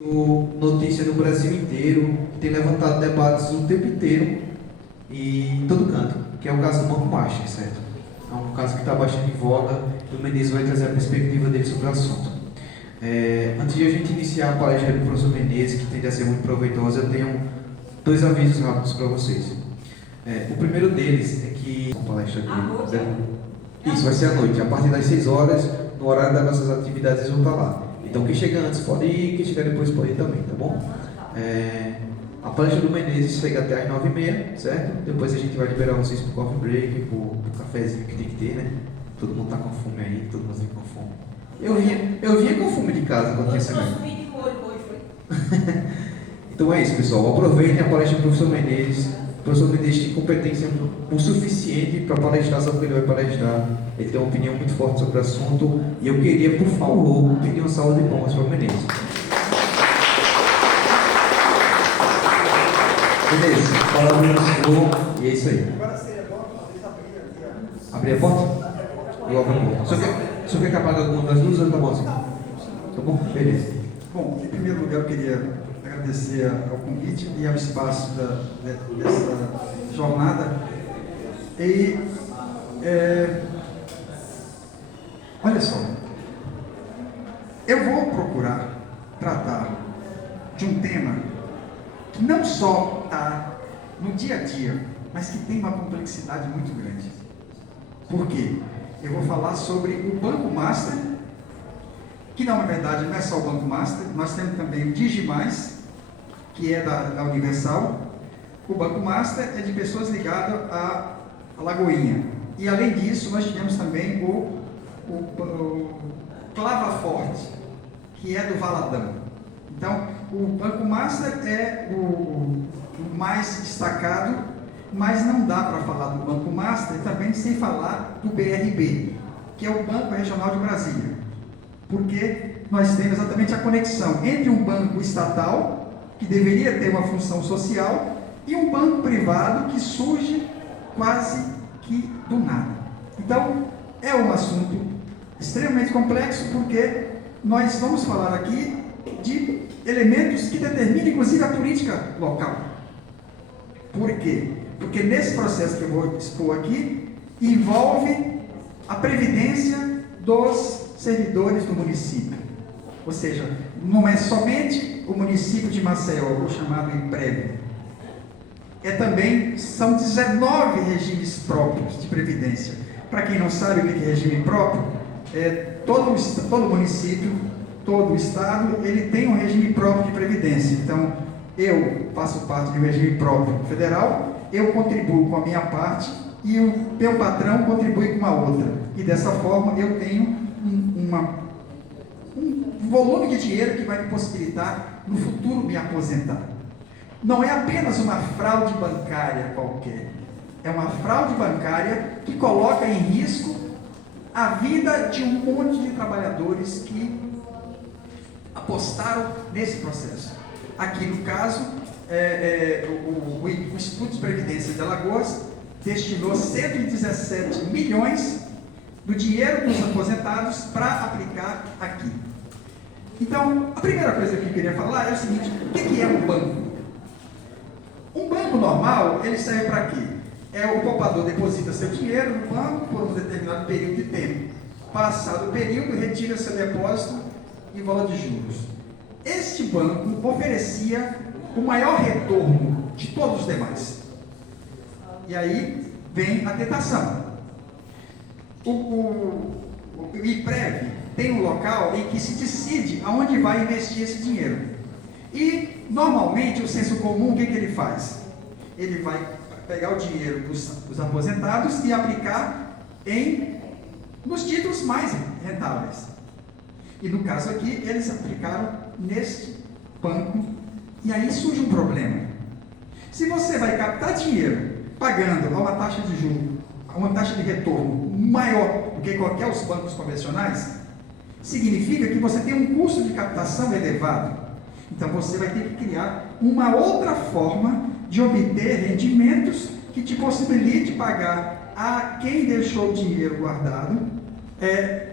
Notícia no Brasil inteiro, que tem levantado debates o tempo inteiro e em todo canto, que é o caso do Banco Master, certo? É um caso que está bastante em voga e o Menezes vai trazer a perspectiva dele sobre o assunto. Antes de a gente iniciar a palestra do professor Menezes, que tende a ser muito proveitosa, eu tenho dois avisos rápidos para vocês. O primeiro deles é que a palestra dele, isso vai ser à noite, a partir das 6 horas, no horário das nossas atividades, eles vão estar lá. Então quem chega antes pode ir, quem chegar depois pode ir também, tá bom? A palestra do Menezes chega até às 9h30, certo? Depois a gente vai liberar vocês pro coffee break, pro cafezinho que tem que ter, né? Todo mundo tá com fome aí, todo mundo vem com fome. Eu vinha com fome de casa quando tinha semana. Então é isso, pessoal. Aproveitem a palestra do professor Menezes. O professor Menezes tem competência o suficiente para palestrar sobre o que ele vai palestrar. Ele tem uma opinião muito forte sobre o assunto. E eu queria, por favor, pedir uma salva de palmas para o Menezes. Menezes, fala no senhor. E é isso aí. Abrir a porta? Eu abro a porta. O senhor quer que apague alguma das luzes ou tá bom assim? Tá bom? Beleza. Bom, em primeiro lugar, eu queria agradecer ao convite e ao espaço dessa jornada. E, olha só, eu vou procurar tratar de um tema que não só está no dia a dia, mas que tem uma complexidade muito grande. Por quê? Eu vou falar sobre o Banco Master, que na verdade não é só o Banco Master, nós temos também o Digimais, que é da Universal. O Banco Master é de pessoas ligadas à Lagoinha. E além disso, nós tivemos também o Clava Forte, que é do Valadão. Então, o Banco Master é o mais destacado, mas não dá para falar do Banco Master também sem falar do BRB, que é o Banco Regional de Brasília. Porque nós temos exatamente a conexão entre um banco estatal, que deveria ter uma função social, e um banco privado que surge quase que do nada. Então, é um assunto extremamente complexo, porque nós vamos falar aqui de elementos que determinam, inclusive, a política local. Por quê? Porque nesse processo que eu vou expor aqui, envolve a previdência dos servidores do município. Ou seja, não é somente o município de Maceió, o chamado IPREV. São 19 regimes próprios de previdência. Para quem não sabe o que é regime próprio, todo município, todo estado, ele tem um regime próprio de previdência. Então, eu faço parte de um regime próprio federal, eu contribuo com a minha parte e o meu patrão contribui com a outra. E dessa forma eu tenho um volume de dinheiro que vai me possibilitar no futuro me aposentar. Não é apenas uma fraude bancária qualquer, é uma fraude bancária que coloca em risco a vida de um monte de trabalhadores que apostaram nesse processo. Aqui no caso, o Instituto de Previdência de Alagoas destinou 117 milhões do dinheiro dos aposentados para aplicar aqui. Então, a primeira coisa que eu queria falar é o seguinte: o que é um banco? Um banco normal, ele serve para quê? O poupador deposita seu dinheiro no banco por um determinado período de tempo. Passado o período, retira seu depósito em valor de juros. Este banco oferecia o maior retorno de todos os demais. E aí vem a tentação. O IPREV tem um local em que se decide aonde vai investir esse dinheiro. E, normalmente, o senso comum, o que ele faz? Ele vai pegar o dinheiro dos aposentados e aplicar nos títulos mais rentáveis. E, no caso aqui, eles aplicaram neste banco. E aí surge um problema. Se você vai captar dinheiro pagando a uma taxa de juros, uma taxa de retorno maior do que qualquer dos bancos convencionais, significa que você tem um custo de captação elevado. Então você vai ter que criar uma outra forma de obter rendimentos que te possibilite pagar a quem deixou o dinheiro guardado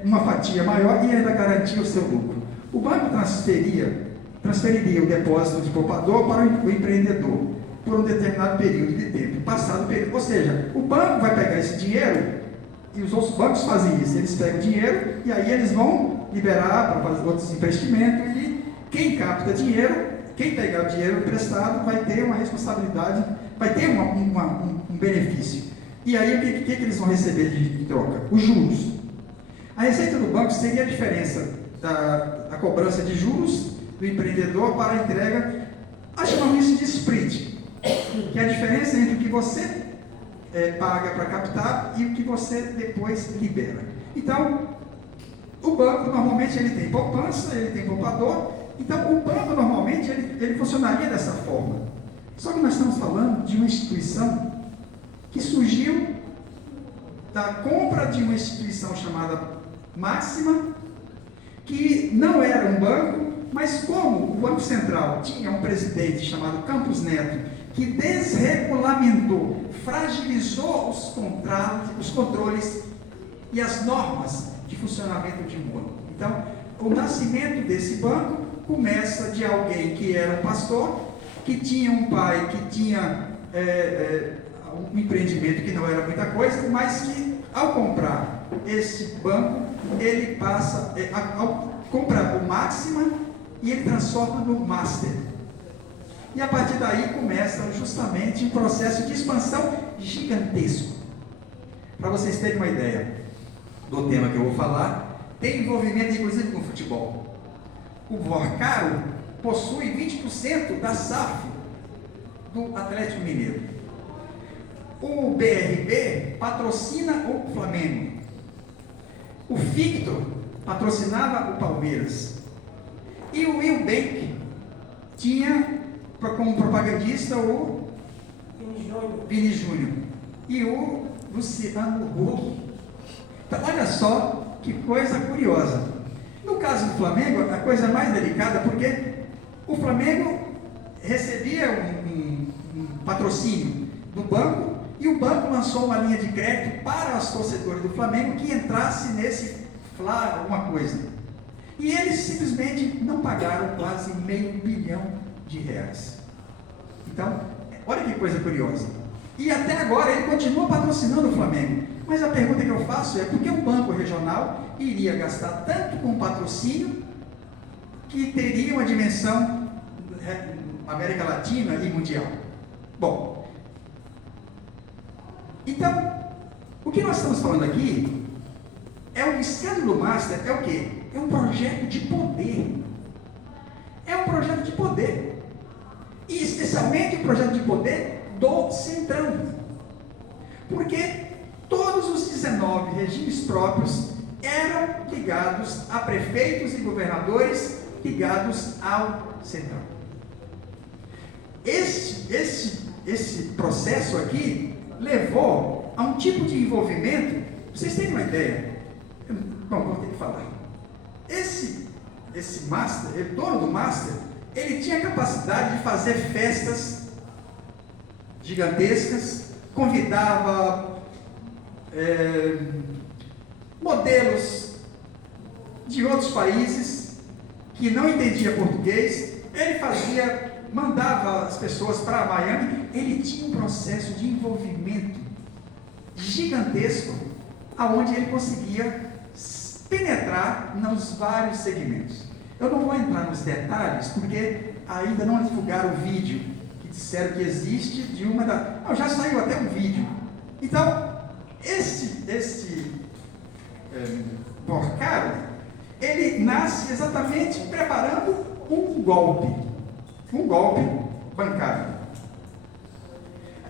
uma fatia maior e ainda garantir o seu lucro. O banco transferia transferiria o depósito de poupador para o empreendedor por um determinado período de tempo. Passado o período, ou seja, o banco vai pegar esse dinheiro, e os outros bancos fazem isso, eles pegam o dinheiro e aí eles vão liberar para fazer outros investimentos, e quem capta dinheiro, quem pegar o dinheiro emprestado vai ter uma responsabilidade, vai ter um benefício. E aí o que eles vão receber de troca? Os juros. A receita do banco seria a diferença da cobrança de juros do empreendedor para a entrega, chamamos isso de split, que é a diferença entre o que você paga para captar e o que você depois libera. Então, o banco normalmente ele tem poupança, ele tem poupador, então o banco normalmente ele funcionaria dessa forma. Só que nós estamos falando de uma instituição que surgiu da compra de uma instituição chamada Máxima, que não era um banco, mas como o Banco Central tinha um presidente chamado Campos Neto, que desregulamentou, fragilizou os controles e as normas de funcionamento de um banco. Então, o nascimento desse banco começa de alguém que era um pastor, que tinha um pai que tinha um empreendimento que não era muita coisa, mas que ao comprar esse banco, ele passa, ao comprar o Máxima, e ele transforma no Master. E a partir daí começa justamente um processo de expansão gigantesco. Para vocês terem uma ideia do tema que eu vou falar, tem envolvimento inclusive com futebol. O Vorcaro possui 20% da SAF do Atlético Mineiro. O BRB patrocina o Flamengo. O Victor patrocinava o Palmeiras. E o Wilbank tinha como propagandista o Vini Júnior e o Luciano Huck. Então, olha só que coisa curiosa. No caso do Flamengo, a coisa mais delicada, porque o Flamengo recebia um patrocínio do banco, e o banco lançou uma linha de crédito para os torcedores do Flamengo que entrasse nesse alguma coisa. E eles simplesmente não pagaram quase R$500 milhão. Então, olha que coisa curiosa. E até agora ele continua patrocinando o Flamengo. Mas a pergunta que eu faço é: por que o banco regional iria gastar tanto com patrocínio que teria uma dimensão América Latina e mundial? Bom, então, o que nós estamos falando aqui é o escândalo Master, é o quê? É um projeto de poder. É um projeto de poder. E especialmente um projeto de poder do Centrão. Porque todos os 19 regimes próprios eram ligados a prefeitos e governadores ligados ao Centrão. Esse processo aqui levou a um tipo de envolvimento. Vocês têm uma ideia? Bom, vou ter que falar. Esse Master, o dono do Master, ele tinha capacidade de fazer festas gigantescas, convidava modelos de outros países que não entendiam português, ele mandava as pessoas para Miami. Ele tinha um processo de envolvimento gigantesco, aonde ele conseguia penetrar nos vários segmentos. Eu não vou entrar nos detalhes, porque ainda não divulgaram o vídeo que disseram que existe de uma da... Não, já saiu até um vídeo. Então, esse Vorcaro, ele nasce exatamente preparando um golpe bancário.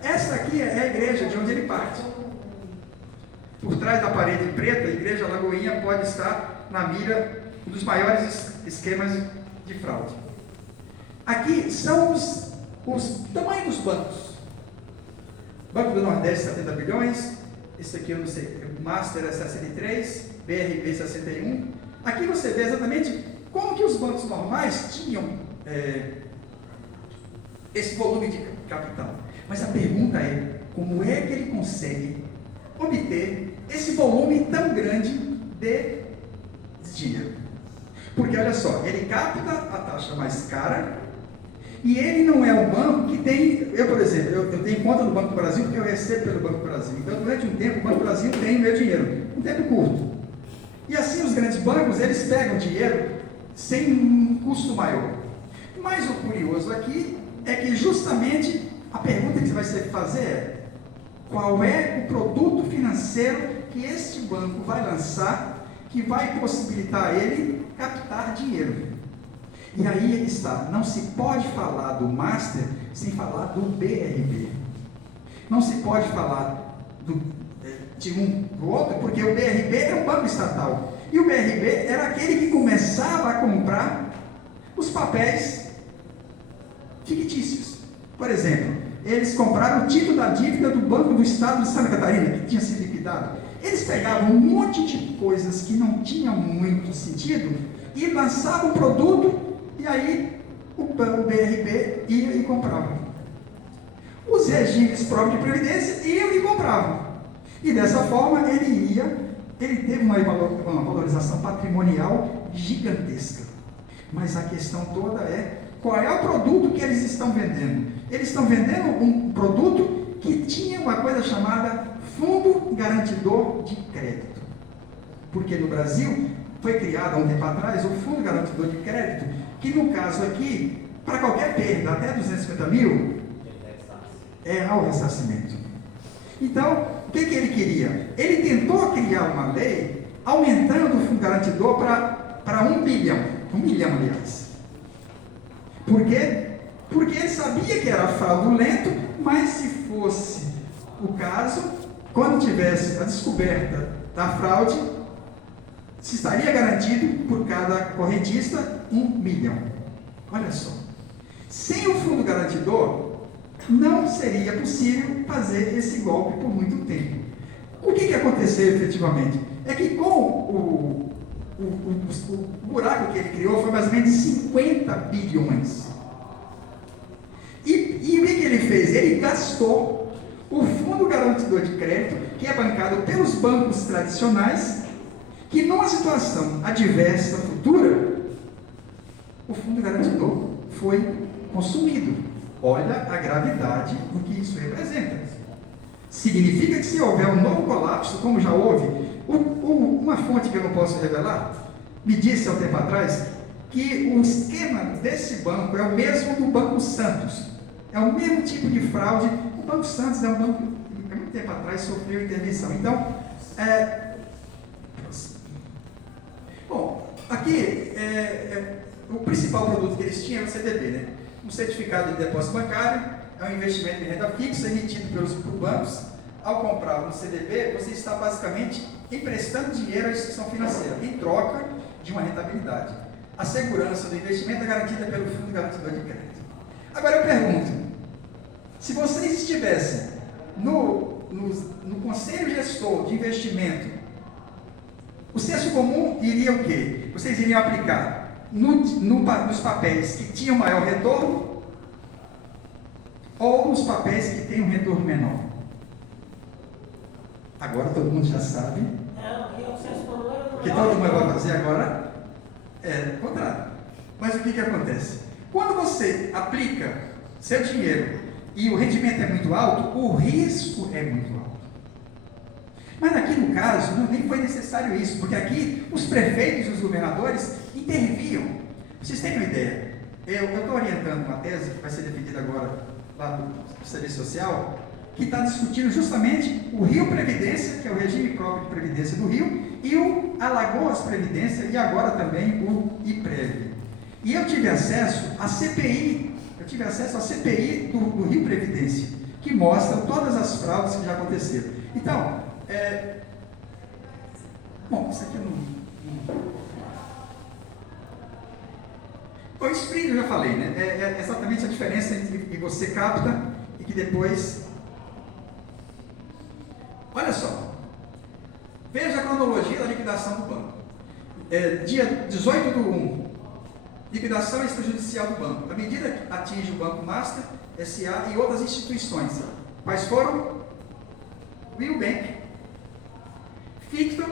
Essa aqui é a igreja de onde ele parte. Por trás da parede preta, a igreja Lagoinha pode estar na mira dos maiores esquemas de fraude. Aqui são os tamanhos dos bancos. Banco do Nordeste, 70 bilhões. Esse aqui eu não sei, o Master é 63, BRB 61. Aqui você vê exatamente como que os bancos normais tinham esse volume de capital. Mas a pergunta é: como é que ele consegue obter esse volume tão grande de dinheiro? Porque olha só, ele capta a taxa mais cara e ele não é um banco que tem. Eu, por exemplo, eu tenho conta no Banco do Brasil porque eu recebo pelo Banco do Brasil. Então, durante um tempo, o Banco do Brasil tem o meu dinheiro, um tempo curto. E assim, os grandes bancos, eles pegam dinheiro sem um custo maior. Mas o curioso aqui é que justamente a pergunta que você vai fazer é: qual é o produto financeiro que este banco vai lançar que vai possibilitar a ele captar dinheiro? E aí está, não se pode falar do Master sem falar do BRB. Não se pode falar de um do outro, porque o BRB é um banco estatal. E o BRB era aquele que começava a comprar os papéis fictícios. Por exemplo, eles compraram o título da dívida do Banco do Estado de Santa Catarina, que tinha sido liquidado. Eles pegavam um monte de coisas que não tinham muito sentido e lançavam o produto, e aí o BRB ia e comprava. Os regimes próprios de previdência iam e compravam. E dessa forma ele teve uma valorização patrimonial gigantesca. Mas a questão toda é: qual é o produto que eles estão vendendo? Eles estão vendendo um produto que tinha uma coisa chamada Fundo Garantidor de Crédito. Porque no Brasil foi criado há um tempo atrás o Fundo Garantidor de Crédito, que no caso aqui, para qualquer perda até 250 mil, é ao ressarcimento. Então, o que ele queria? Ele tentou criar uma lei aumentando o Fundo Garantidor para 1 bilhão. 1 milhão, aliás. Por quê? Porque ele sabia que era fraudulento, mas se fosse o caso, quando tivesse a descoberta da fraude, se estaria garantido por cada correntista 1 milhão. Olha só. Sem o Fundo Garantidor, não seria possível fazer esse golpe por muito tempo. O que aconteceu efetivamente? É que com o buraco que ele criou foi mais ou menos 50 bilhões. E o que ele fez? Ele gastou o Fundo Garantidor de Crédito, que é bancado pelos bancos tradicionais, que numa situação adversa futura, o Fundo Garantidor foi consumido. Olha a gravidade do que isso representa. Significa que se houver um novo colapso, como já houve, uma fonte que eu não posso revelar, me disse há um tempo atrás que o esquema desse banco é o mesmo do Banco Santos. É o mesmo tipo de fraude. O Banco Santos é um banco que há muito tempo atrás sofreu intervenção. Então, bom, aqui o principal produto que eles tinham era o CDB, né? Um certificado de depósito bancário é um investimento em renda fixa emitido pelos bancos. Ao comprar um CDB, você está basicamente emprestando dinheiro à instituição financeira em troca de uma rentabilidade. A segurança do investimento é garantida pelo Fundo Garantidor de Crédito. Agora eu pergunto, se vocês estivessem no Conselho Gestor de Investimento, o senso comum iria o quê? Vocês iriam aplicar nos papéis que tinham maior retorno ou nos papéis que têm um retorno menor? Agora todo mundo já sabe. O que todo mundo vai fazer agora é o contrário. Mas o que acontece? Quando você aplica seu dinheiro e o rendimento é muito alto, o risco é muito alto. Mas aqui no caso, nem foi necessário isso, porque aqui os prefeitos e os governadores interviam. Vocês têm uma ideia? Eu estou orientando uma tese que vai ser defendida agora lá no Serviço Social, que está discutindo justamente o Rio Previdência, que é o regime próprio de previdência do Rio, e o Alagoas Previdência, e agora também o IPREV. E eu tive acesso à CPI, do Rio Previdência, que mostra todas as fraudes que já aconteceram. Então, bom, isso aqui eu não... O sprint eu já falei, né? É exatamente a diferença entre que você capta e que depois... Olha só, veja a cronologia da liquidação do banco. Dia 18/1, liquidação extrajudicial do banco. A medida que atinge o Banco Master, SA e outras instituições. Quais foram? Will Bank, Ficton,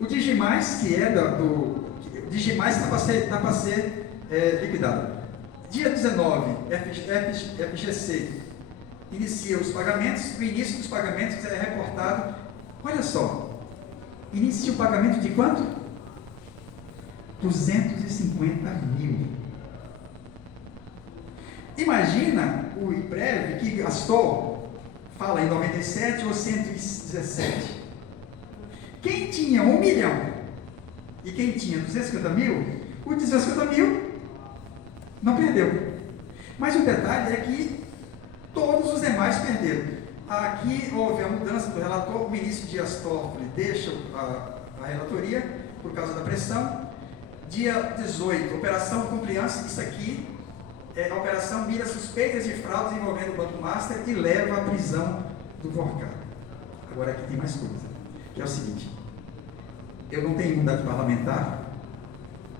O Digimais, que é o Digimais está para ser liquidado. Dia 19, FGC inicia os pagamentos. O início dos pagamentos é reportado. Olha só, inicia o pagamento de quanto? 250 mil. Imagina o IPREV que gastou, fala em 97 ou 117. Quem tinha 1 milhão e quem tinha 250 mil, o 250 mil não perdeu. Mas o detalhe é que todos os demais perderam. Aqui houve a mudança do relator, o ministro Dias Toffoli deixa a relatoria por causa da pressão. Dia 18, operação Compliance, isso aqui a operação mira suspeitas de fraudes envolvendo o Banco Master e leva à prisão do Vorcar. Agora aqui tem mais coisa, que é o seguinte: eu não tenho imunidade parlamentar,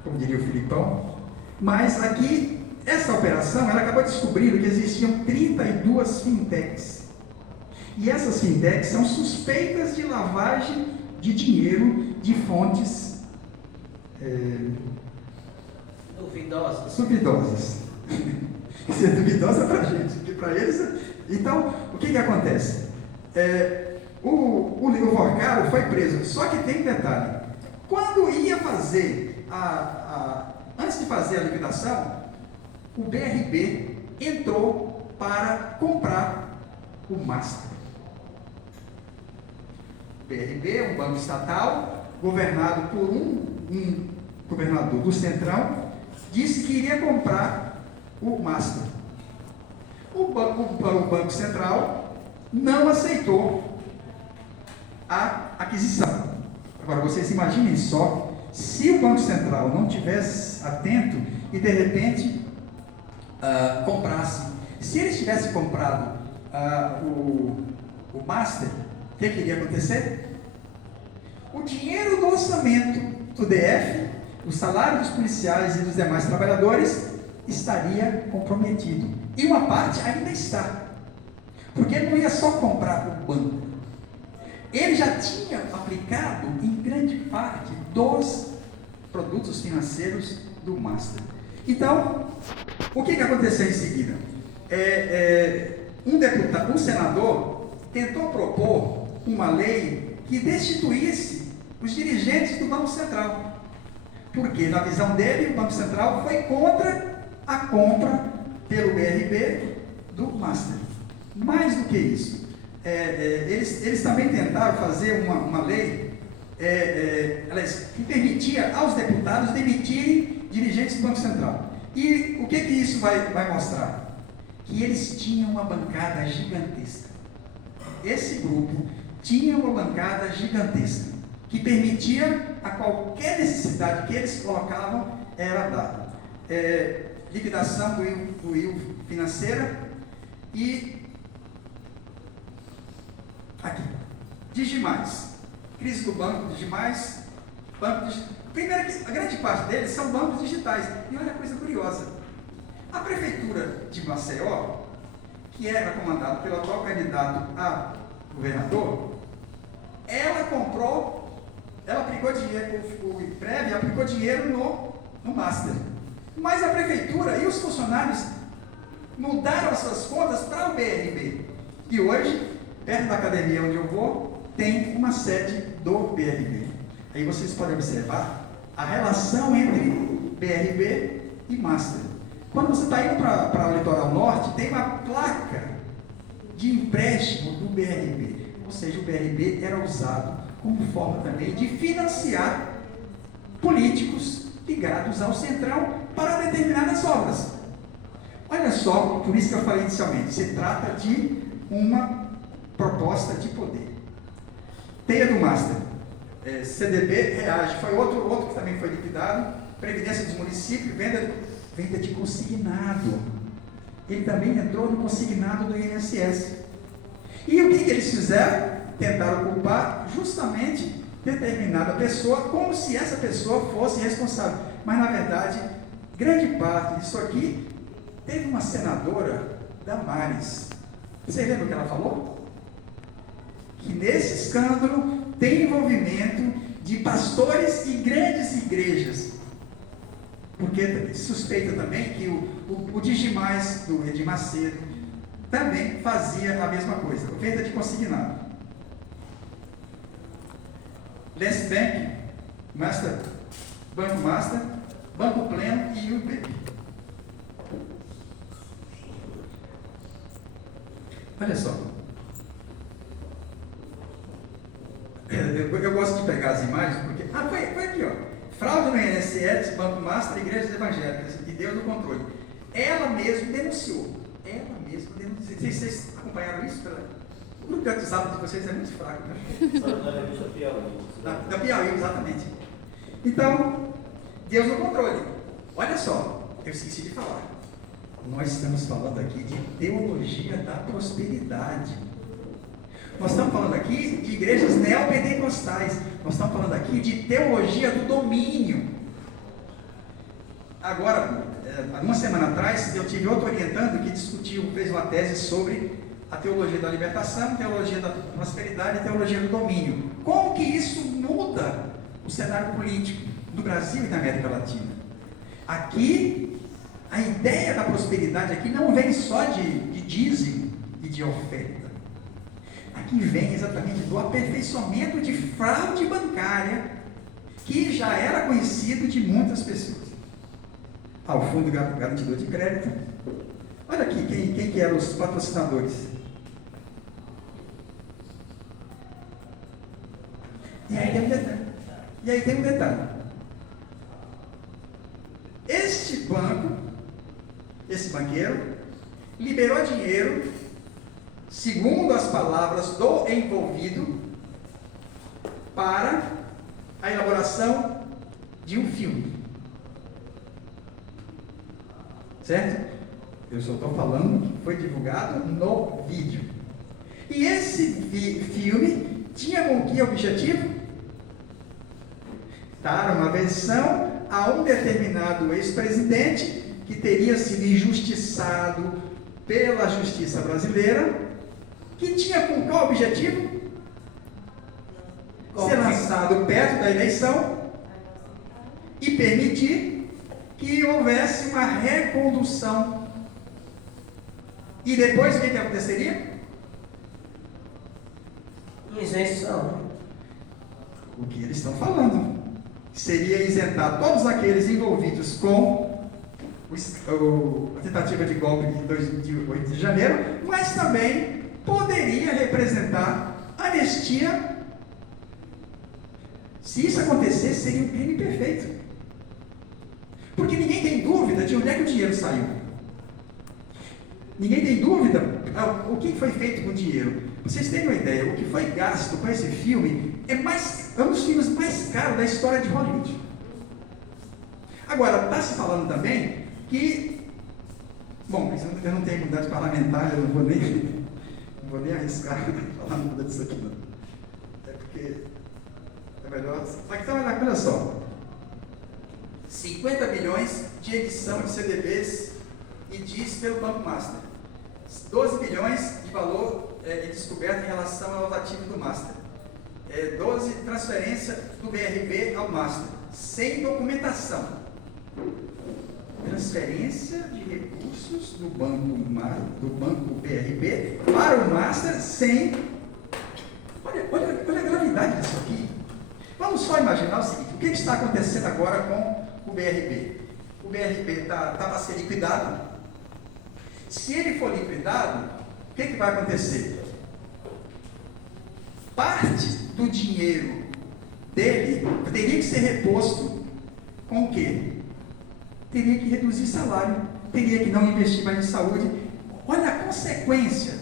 como diria o Filipão, mas aqui, essa operação, ela acabou descobrindo que existiam 32 fintechs. E essas fintechs são suspeitas de lavagem de dinheiro de fontes duvidosas. Isso é duvidosa para a gente, porque para eles. Então, o que acontece? O Vorcaro foi preso, só que tem um detalhe: quando ia fazer antes de fazer a liquidação, o BRB entrou para comprar o Master. O BRB é um banco estatal governado por um governador do Centrão, disse que iria comprar o Master. O Banco Central não aceitou a aquisição. Agora, vocês imaginem só, se o Banco Central não tivesse atento e de repente comprasse, se eles tivessem comprado o Master, o que iria acontecer? O dinheiro do orçamento do DF, o salário dos policiais e dos demais trabalhadores, estaria comprometido. E uma parte ainda está. Porque ele não ia só comprar o banco. Ele já tinha aplicado em grande parte dos produtos financeiros do Master. Então, o que aconteceu em seguida? Um senador tentou propor uma lei que destituísse os dirigentes do Banco Central. Porque, na visão dele, o Banco Central foi contra a compra pelo BRB do Master. Mais do que isso, eles também tentaram fazer uma lei que permitia aos deputados demitirem dirigentes do Banco Central. E o que isso vai mostrar? Que eles tinham uma bancada gigantesca. Esse grupo tinha uma bancada gigantesca, que permitia a qualquer necessidade que eles colocavam era dada. Liquidação do IU financeira e aqui, Digimais, crise do banco Digimais, primeiro que a grande parte deles são bancos digitais. E olha a coisa curiosa, a prefeitura de Maceió, que era comandada pelo atual candidato a governador, ela aplicou dinheiro, o IPREV aplicou dinheiro no Master. Mas a prefeitura e os funcionários mudaram as suas contas para o BRB. E hoje, perto da academia onde eu vou, tem uma sede do BRB. Aí vocês podem observar a relação entre BRB e Master. Quando você está indo para o litoral norte, tem uma placa de empréstimo do BRB. Ou seja, o BRB era usado como forma também de financiar políticos ligados ao Centrão para determinadas obras. Olha só, por isso que eu falei inicialmente, se trata de uma proposta de poder. Teia do Master, CDB reage, foi outro que também foi liquidado, Previdência dos Municípios, venda de consignado. Ele também entrou no consignado do INSS. E o que eles fizeram? Tentaram culpar justamente determinada pessoa, como se essa pessoa fosse responsável. Mas, na verdade, grande parte disso aqui, teve uma senadora, Damares. Vocês lembram o que ela falou? Que nesse escândalo tem envolvimento de pastores e grandes igrejas. Porque suspeita também que o Digimais, do Edir Macedo, também fazia a mesma coisa, venda de consignado. Lance Bank, Master, Banco Master, Banco Pleno e UBP. Olha só. Eu gosto de pegar as imagens porque. Foi aqui, ó. Fraude no INSS, Banco Master, Igrejas Evangélicas e Deus no controle. Ela mesma denunciou. Não sei se vocês acompanharam isso. O grupo de WhatsApp de vocês é muito fraco, né? Da revista Piauí. Da Piauí, exatamente. Então, Deus no controle. Olha só, eu esqueci de falar. Nós estamos falando aqui de teologia da prosperidade. Nós estamos falando aqui de igrejas neopentecostais. Nós estamos falando aqui de teologia do domínio. Agora, uma semana atrás, eu tive outro orientando que fez uma tese sobre a teologia da libertação, teologia da prosperidade e teologia do domínio. Como que isso muda o cenário político do Brasil e da América Latina? Aqui, a ideia da prosperidade aqui não vem só de dízimo e de oferta. Aqui vem exatamente do aperfeiçoamento de fraude bancária, que já era conhecido de muitas pessoas. O Fundo Garantidor de Crédito. Olha aqui, quem que eram os patrocinadores? E aí tem um detalhe. Este banco, esse banqueiro, liberou dinheiro, segundo as palavras do envolvido, para a elaboração de um filme. Certo? Eu só estou falando que foi divulgado no vídeo. E esse filme tinha como que objetivo? Dar uma versão a um determinado ex-presidente que teria sido injustiçado pela justiça brasileira, que tinha como qual objetivo? Ser lançado perto da eleição e permitir que houvesse uma recondução. E depois o que aconteceria? Isenção. O que eles estão falando seria isentar todos aqueles envolvidos com a tentativa de golpe de 8 de janeiro, mas também poderia representar anistia. Se isso acontecesse, seria um crime perfeito. Porque ninguém tem dúvida de onde é que o dinheiro saiu. Ninguém tem dúvida o que foi feito com o dinheiro. Vocês têm uma ideia, o que foi gasto com esse filme é um dos filmes mais caros da história de Hollywood. Agora, está se falando também que, bom, eu não tenho imunidade parlamentar, eu não vou nem arriscar falar nada disso aqui, não. É porque é melhor. Então, olha só. 50 bilhões de emissão de CDBs e DIs pelo Banco Master. 12 bilhões de valor descoberto em relação aos ativos do Master. 12 transferência do BRB ao Master, sem documentação. Transferência de recursos do banco BRB para o Master sem... Olha a gravidade disso aqui. Vamos só imaginar o seguinte, o que está acontecendo agora com o BRB? O BRB está para ser liquidado. Se ele for liquidado, o que vai acontecer? Parte do dinheiro dele teria que ser reposto com o quê? Teria que reduzir salário, teria que não investir mais em saúde. Olha a consequência.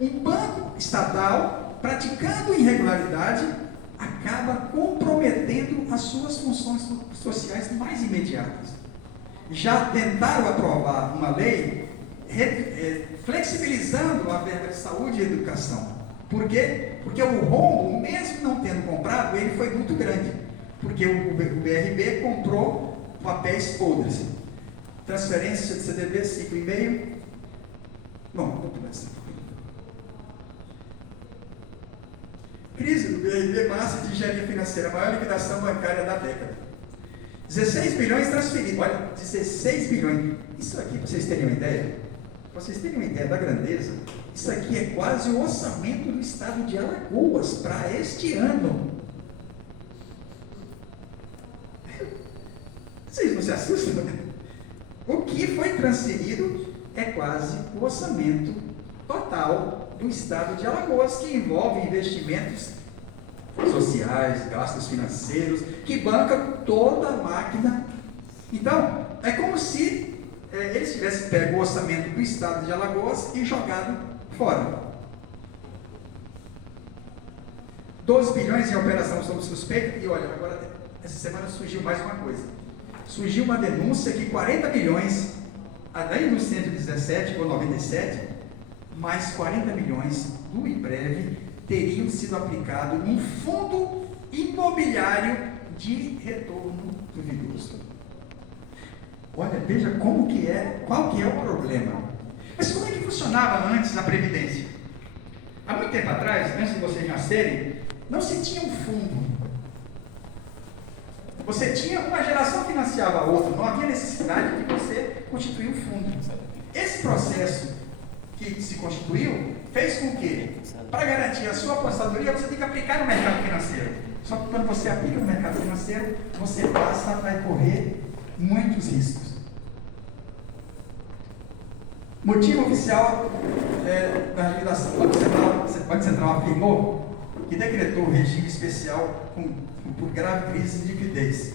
Um banco estatal praticando irregularidade acaba comprometendo as suas funções sociais mais imediatas. Já tentaram aprovar uma lei flexibilizando a verba de saúde e educação. Por quê? Porque o rombo, mesmo não tendo comprado, ele foi muito grande. Porque o BRB comprou papéis podres. Transferência de CDB 5,5. Bom, vou pular isso. Crise do BRB, massa de engenharia financeira, maior liquidação bancária da década. 16 bilhões transferidos, olha, 16 bilhões. Isso aqui, para vocês terem uma ideia, da grandeza, isso aqui é quase o orçamento do estado de Alagoas para este ano. Vocês não se assustam, né? O que foi transferido é quase o orçamento total do estado de Alagoas, que envolve investimentos sociais, gastos financeiros, que banca toda a máquina. Então, é como se eles tivessem pego o orçamento do estado de Alagoas e jogado fora. 12 bilhões em operação sob suspeita. E olha, agora, essa semana surgiu mais uma coisa. Surgiu uma denúncia que 40 milhões, além dos 117 ou 97, mais 40 milhões do IBREV teriam sido aplicados num fundo imobiliário de retorno duvidoso. Olha, veja qual que é o problema. Mas como é que funcionava antes a Previdência? Há muito tempo atrás, antes de vocês nascerem, não se tinha um fundo. Você tinha uma geração que financiava a outra, não havia necessidade de você constituir um fundo. Esse processo que se constituiu fez com que, para garantir a sua aposentadoria, você tem que aplicar no mercado financeiro. Só que quando você aplica no mercado financeiro, você passa a correr muitos riscos. Motivo oficial da liquidação. O Banco Central afirmou que decretou o regime especial por grave crise de liquidez.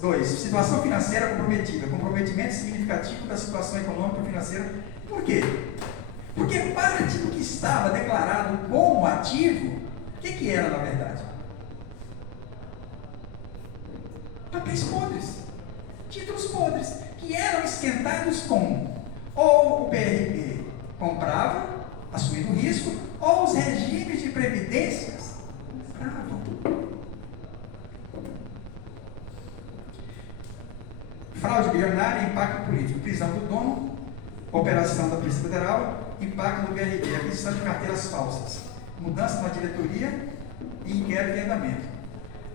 2. Situação financeira comprometida. Comprometimento significativo da situação econômica e financeira. Por quê? Porque parte do que estava declarado como ativo, o que era na verdade? Papéis podres, títulos podres, que eram esquentados com ou o PRB comprava, assumindo o risco, ou os regimes de previdências compravam. Fraude bilionária, impacto político, prisão do dono, operação da Polícia Federal, impacto do BRB, aquisição de carteiras falsas, mudança na diretoria e inquérito em andamento.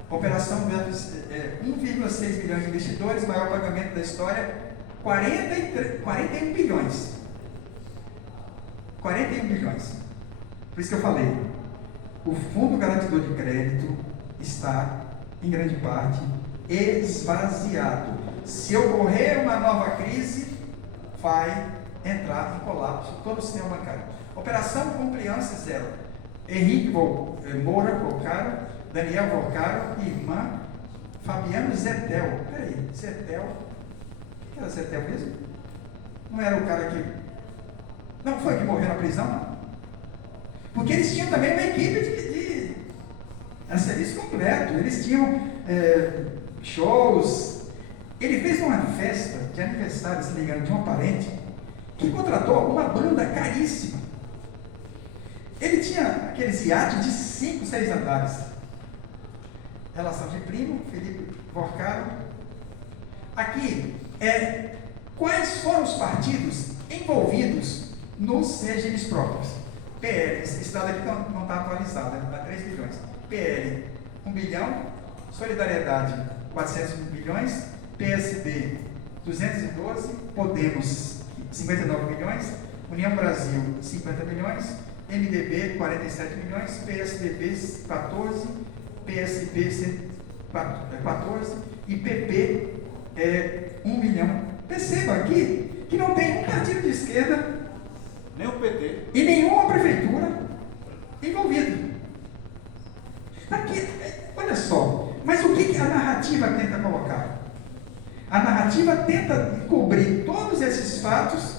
Operação 1,6 bilhões de investidores, maior pagamento da história, 41 bilhões. 41 bilhões. Por isso que eu falei, o Fundo Garantidor de Crédito está, em grande parte, esvaziado. Se ocorrer uma nova crise, vai entrar em colapso todo o sistema bancário. Operação Compliance Zero. Henrique Moura Volcaro, Daniel Volcaro, irmã Fabiano Zetel. Peraí, Zetel? O que era Zetel mesmo? Não era o cara que... Não foi que morreu na prisão, não? Porque eles tinham também uma equipe era serviço completo. Eles tinham shows. Ele fez uma festa de aniversário, se não me engano, de um parente, que contratou uma banda caríssima. Ele tinha aqueles iates de 5, 6 andares. Relação de primo, Felipe Vorcaro. Aqui, quais foram os partidos envolvidos nos regimes próprios? PL, esse dado aqui não está atualizado, está 3 bilhões. PL, 1 bilhão. Solidariedade, 400 milhões. PSD, 212. Podemos, 59 milhões. União Brasil, 50 milhões. MDB, 47 milhões. PSDB, 14. PSB, 14. E PP, 1 milhão. Perceba aqui que não tem um partido de esquerda, nem o PT, e nenhuma prefeitura envolvida. Aqui, olha só, mas o que a narrativa tenta colocar? A narrativa tenta cobrir todos esses fatos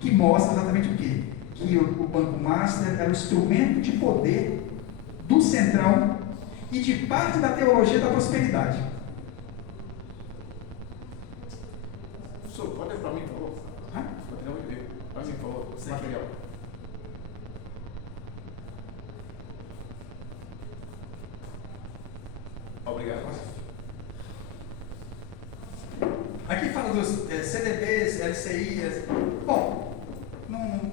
que mostram exatamente o quê? Que o Banco Master era o instrumento de poder do Centrão e de parte da teologia da prosperidade. Professor, pode ler para mim, por favor? Para mim, por favor, esse material. Obrigado. Aqui fala dos CDBs, LCIs. Bom, não.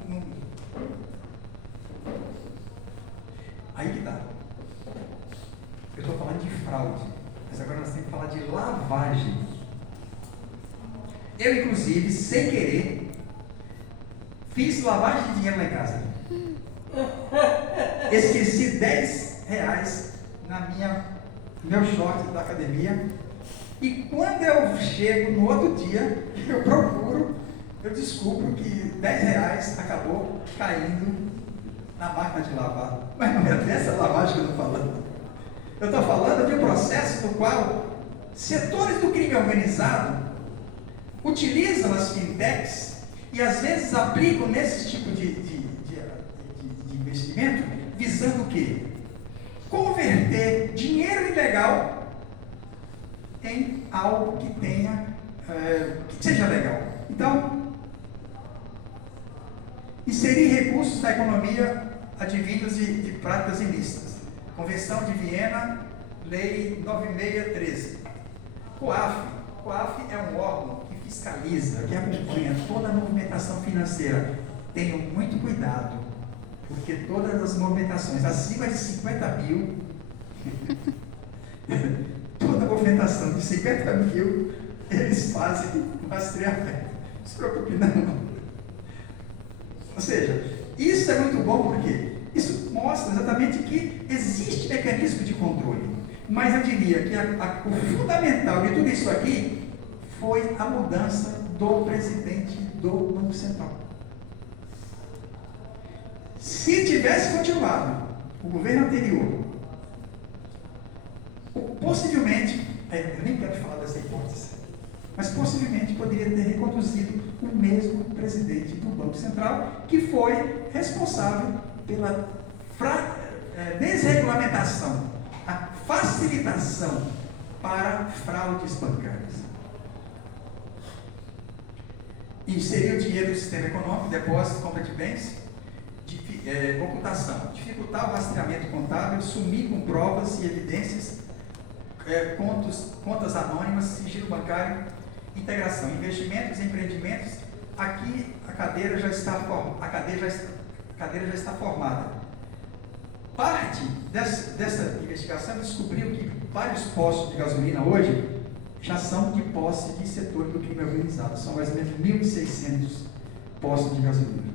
Aí que dá. fraude, mas agora nós temos que falar de lavagem. Eu, inclusive, sem querer, fiz lavagem de dinheiro lá em casa. Esqueci R$10 no meu short da academia. E quando eu chego no outro dia, eu procuro, eu descubro que R$10 acabou caindo na máquina de lavar. Mas não é dessa lavagem que eu estou falando. Eu estou falando de um processo no qual setores do crime organizado utilizam as fintechs e às vezes aplicam nesse tipo de investimento, visando o quê? Converter dinheiro ilegal em algo que tenha, que seja legal. Então, inserir recursos na economia advindos de práticas ilícitas. Convenção de Viena, Lei 9613. COAF é um órgão que fiscaliza, que acompanha toda a movimentação financeira. Tenham muito cuidado, porque todas as movimentações acima de 50 mil, toda movimentação de 50 mil, eles fazem rastreamento. Não se preocupe não. Ou seja, isso é muito bom porque isso mostra exatamente que existe mecanismo de controle. Mas eu diria que o fundamental de tudo isso aqui foi a mudança do presidente do Banco Central. Se tivesse continuado o governo anterior, possivelmente, eu nem quero falar dessa hipótese, mas possivelmente poderia ter reconduzido o mesmo presidente do Banco Central, que foi responsável pela desregulamentação, a facilitação para fraudes bancárias. Inserir o dinheiro no sistema econômico, depósito, compra de bens, ocultação, dificultar o rastreamento contábil, sumir com provas e evidências, contas anônimas, sigilo bancário, integração, investimentos, empreendimentos. Aqui a cadeira já está formada. Parte dessa investigação descobriu que vários postos de gasolina hoje já são de posse de setor do crime organizado. São mais ou menos 1.600 postos de gasolina.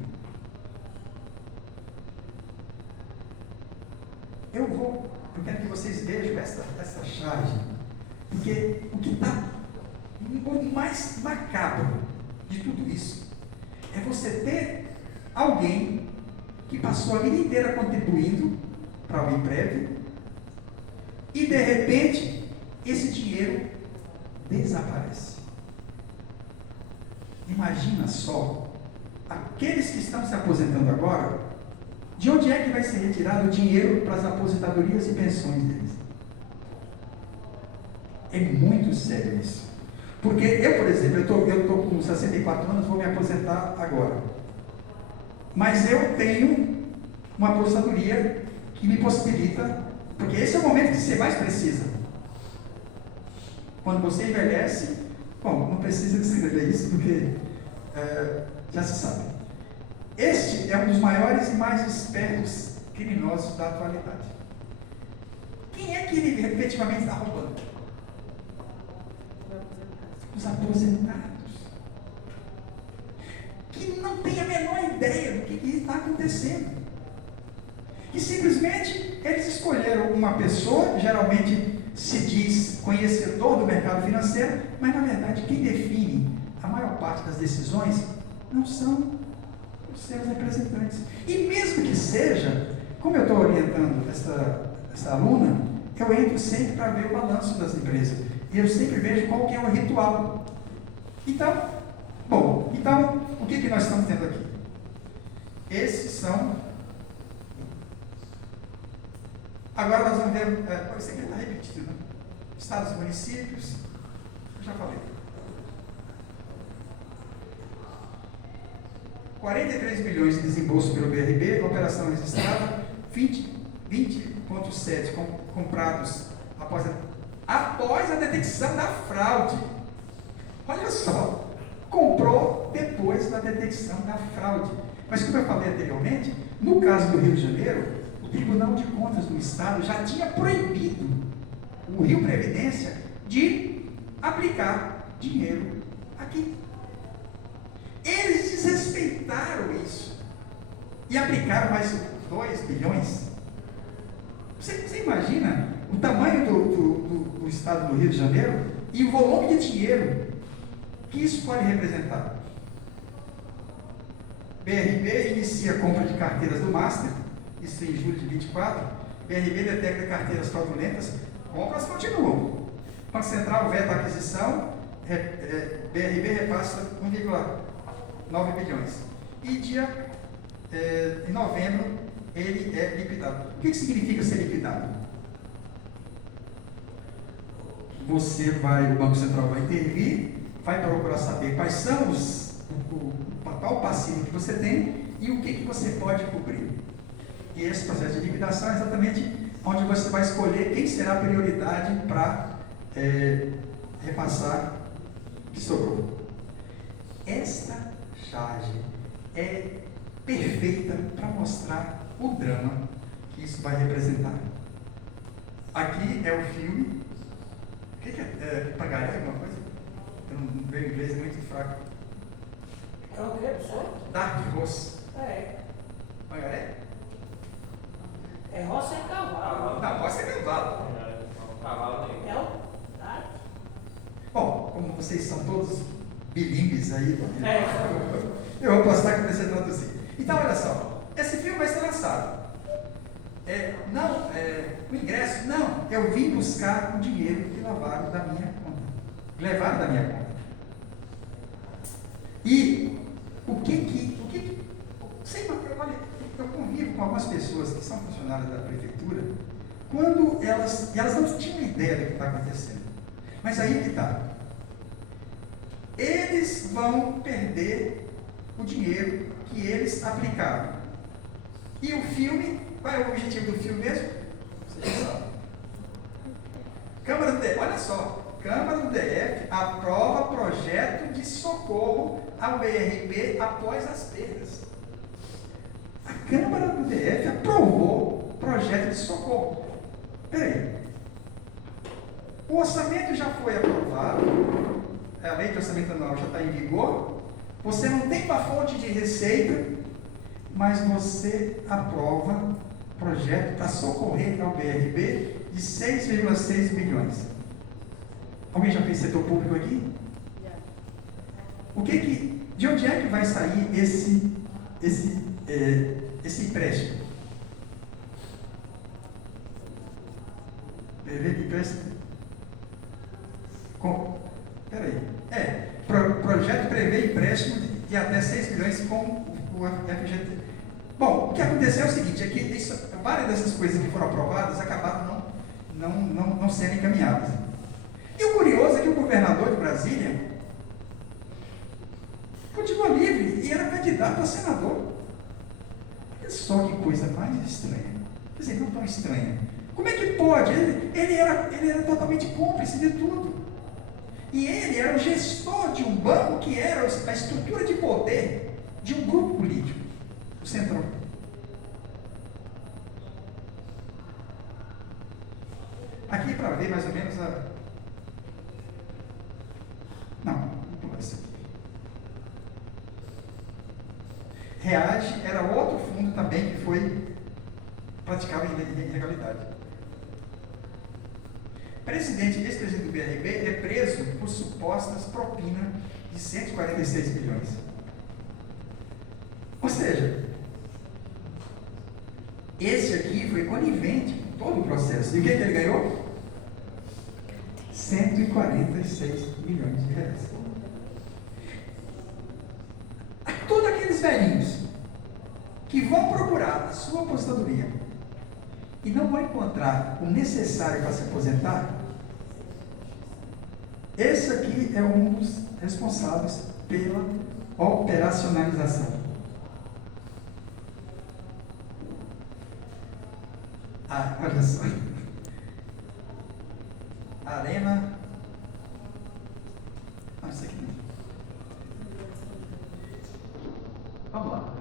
Eu quero que vocês vejam essa charge, porque o que está o mais macabro de tudo isso é você ter alguém que passou a vida inteira contribuindo para o Emprev e de repente esse dinheiro desaparece. Imagina só, aqueles que estão se aposentando agora, de onde é que vai ser retirado o dinheiro para as aposentadorias e pensões deles? É muito sério isso. Porque eu, por exemplo, eu estou com 64 anos, vou me aposentar agora. Mas eu tenho uma aposentadoria que me possibilita, porque esse é o momento que você mais precisa. Quando você envelhece, bom, não precisa descrever isso, porque já se sabe. Este é um dos maiores e mais espertos criminosos da atualidade. Quem é que ele efetivamente está roubando? Os aposentados, que não têm a menor ideia do que está acontecendo. E simplesmente eles escolheram uma pessoa, geralmente se diz conhecedor do mercado financeiro, mas na verdade quem define a maior parte das decisões não são os seus representantes. E mesmo que seja, como eu estou orientando essa aluna, eu entro sempre para ver o balanço das empresas. E eu sempre vejo qual que é o ritual. Então, o que nós estamos tendo aqui? Esses são... Agora nós vamos ver... isso aqui está repetido, né? Estados e municípios. Eu já falei. 43 milhões de desembolso pelo BRB, operação registrada, 20,7 comprados após a detecção da fraude. Olha só, comprou depois da detecção da fraude. Mas como eu falei anteriormente, no caso do Rio de Janeiro, o Tribunal de Contas do Estado já tinha proibido o Rio Previdência, de aplicar dinheiro aqui. Eles desrespeitaram isso e aplicaram mais 2 bilhões. Você imagina o tamanho do estado do Rio de Janeiro e o volume de dinheiro que isso pode representar? BRB inicia a compra de carteiras do Master, isso em julho de 24. BRB detecta carteiras fraudulentas, compras continuam. Banco Central veta a aquisição, BRB repassa 1,9 bilhões. E em novembro ele é liquidado. O que significa ser liquidado? O Banco Central vai intervir, vai procurar saber quais são qual passivo que você tem e o que você pode cobrir. E esse processo de liquidação é exatamente onde você vai escolher quem será a prioridade para repassar o que sobrou. Esta charge é perfeita para mostrar o drama que isso vai representar. Aqui é o filme. O que é? Pagaré alguma coisa? Eu não vejo inglês, é muito fraco. É o que, professor? Dark Horse. É. Pagaré? É roça e cavalo. Não, pode ser cavalo. Cavalo É o. Tá? Bom, como vocês são todos bilíngues aí, É. eu vou postar que comecei a traduzir. Então, olha só, esse filme vai ser lançado. O ingresso, não, eu vim buscar o dinheiro que levaram da minha conta. Levaram da minha conta. E olha, eu convivo com algumas pessoas que são funcionárias da prefeitura, quando elas não tinham ideia do que está acontecendo. Mas aí que está. Eles vão perder o dinheiro que eles aplicaram. E o filme, qual é o objetivo do filme mesmo? Você já sabe. Câmara do DF, olha só, Câmara do DF aprova projeto de socorro ao BRB após as perdas. A Câmara do DF aprovou projeto de socorro. Peraí. O orçamento já foi aprovado, a lei de orçamento anual já está em vigor, você não tem uma fonte de receita, mas você aprova projeto para socorrer ao BRB de 6,6 bilhões. Alguém já fez setor público aqui? De onde é que vai sair esse empréstimo? Empréstimo? Peraí. Projeto prevê empréstimo de até 6 bilhões com o FGT. Bom, o que aconteceu é o seguinte, é que várias dessas coisas que foram aprovadas acabaram não sendo encaminhadas. E o curioso é que o governador de Brasília continua livre e era candidato a senador. Olha só que coisa mais estranha. Quer dizer, não tão estranha. Como é que pode? Ele era totalmente cúmplice de tudo. E ele era o gestor de um banco que era a estrutura de poder de um grupo político, o Centrão. Aqui para ver mais ou menos Não pular isso aqui. Reage era outro fundo também que foi praticado em ilegalidade. Ex-presidente do BRB é preso por supostas propinas de 146 milhões. Ou seja, esse aqui foi conivente com todo o processo. E o que ele ganhou? 146 milhões de reais. Todos aqueles velhinhos que vão procurar a sua aposentadoria e não vão encontrar o necessário para se aposentar, esse aqui é um dos responsáveis pela operacionalização. Olha só. Arena. Isso aqui não. Vamos lá.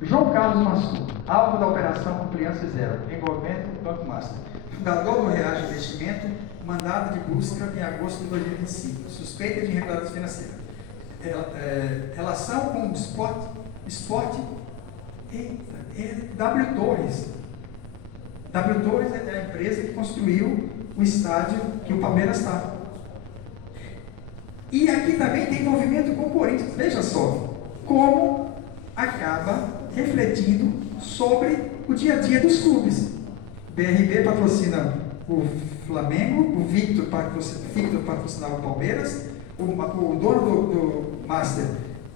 João Carlos Mansur, alvo da Operação Compliance Zero, envolvendo o Banco Master. fundador do Reage Investimento, mandado de busca em agosto de 2025, suspeita de irregularidade financeira. Relação com o esporte e W2. W2 é a empresa que construiu o estádio que o Palmeiras está. E aqui também tem envolvimento com o Corinthians. Veja só como acaba refletindo sobre o dia a dia dos clubes. BRB patrocina o Flamengo, o Victor patrocinava o Palmeiras, o dono do Master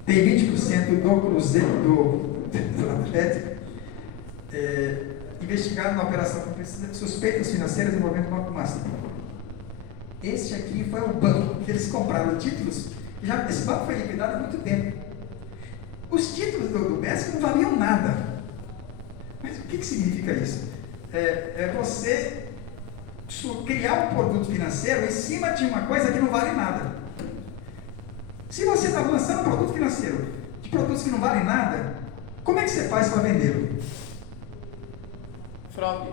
tem 20% do Cruzeiro, do Atlético, investigado na operação com suspeitas financeiras envolvendo o Banco Master. Este aqui foi o banco que eles compraram títulos, esse banco foi liquidado há muito tempo. Os títulos do Messi não valiam nada. Mas o que significa isso? É você criar um produto financeiro em cima de uma coisa que não vale nada. Se você está lançando um produto financeiro de produtos que não valem nada, como é que você faz para vendê-lo? Fraude.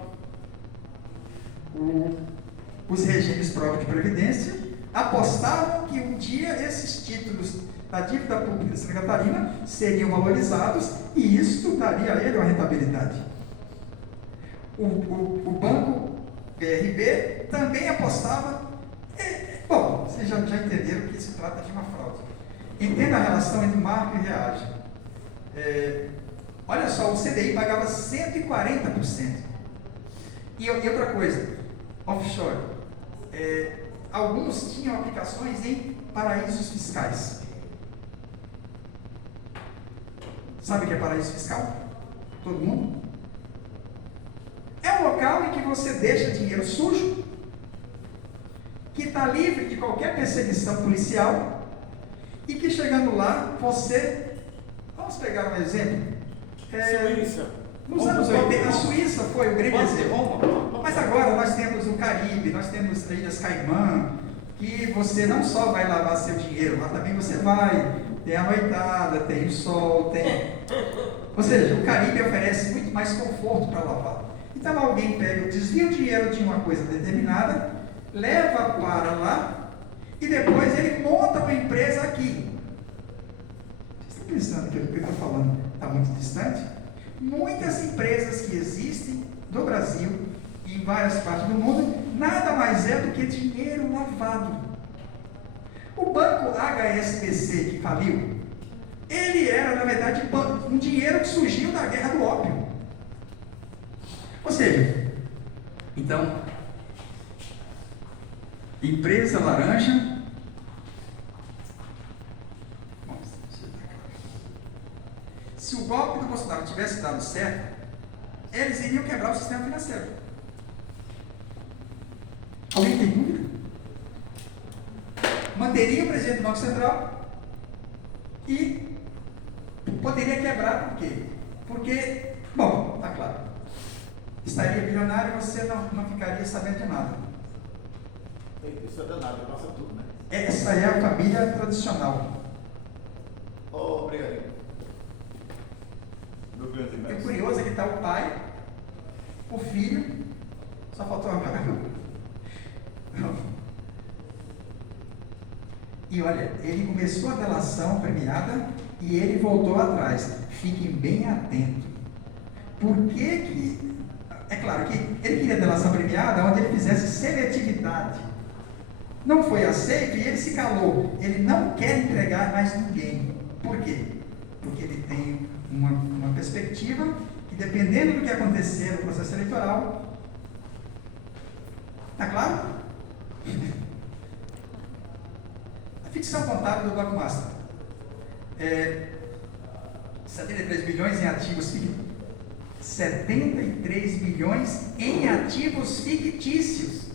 Os regimes próprios de previdência apostavam que um dia esses títulos da dívida pública de Santa Catarina seriam valorizados e isso daria a ele uma rentabilidade. O banco BRB também apostava. Bom, vocês já entenderam que se trata de uma fraude. Entenda a relação entre marco e reage. Olha só, o CDI pagava 140%. E outra coisa, offshore. Alguns tinham aplicações em paraísos fiscais. Sabe o que é paraíso fiscal? Todo mundo? É um local em que você deixa dinheiro sujo, que está livre de qualquer perseguição policial, e que chegando lá, você... Vamos pegar um exemplo. Suíça. Nos anos 80, a Suíça foi o grande exemplo. Mas agora nós temos o Caribe, nós temos as Ilhas Caimã, que você não só vai lavar seu dinheiro, lá também você vai, tem a noitada, tem o sol, tem... Ou seja, o Caribe oferece muito mais conforto para lavar. Então alguém pega, desvia o dinheiro de uma coisa determinada, leva para lá, e depois ele monta uma empresa aqui. Vocês estão pensando que o que eu estou falando está muito distante? Muitas empresas que existem no Brasil e em várias partes do mundo, nada mais é do que dinheiro lavado. O banco HSBC que faliu, ele era, na verdade, um dinheiro que surgiu da guerra do ópio. Ou seja, então, empresa laranja. Se o golpe do Bolsonaro tivesse dado certo, eles iriam quebrar o sistema financeiro. Alguém tem dúvida? Manteria o presidente do Banco Central e poderia quebrar, por quê? Porque, bom, está claro, estaria bilionário e você não ficaria sabendo de nada. Isso é danado, passa tudo, né? Essa é a família tradicional. Obrigado. E o curioso é que está o pai, o filho, só faltou a E olha, ele começou a delação premiada e ele voltou atrás. Fiquem bem atentos. Por que é claro que ele queria delação premiada onde ele fizesse seletividade. Não foi aceito e ele se calou. Ele não quer entregar mais ninguém. Por quê? Porque ele tem uma perspectiva que, dependendo do que acontecer no processo eleitoral, está claro? A ficção contábil do Banco Master. 73 bilhões em ativos fictícios. 73 bilhões em ativos fictícios.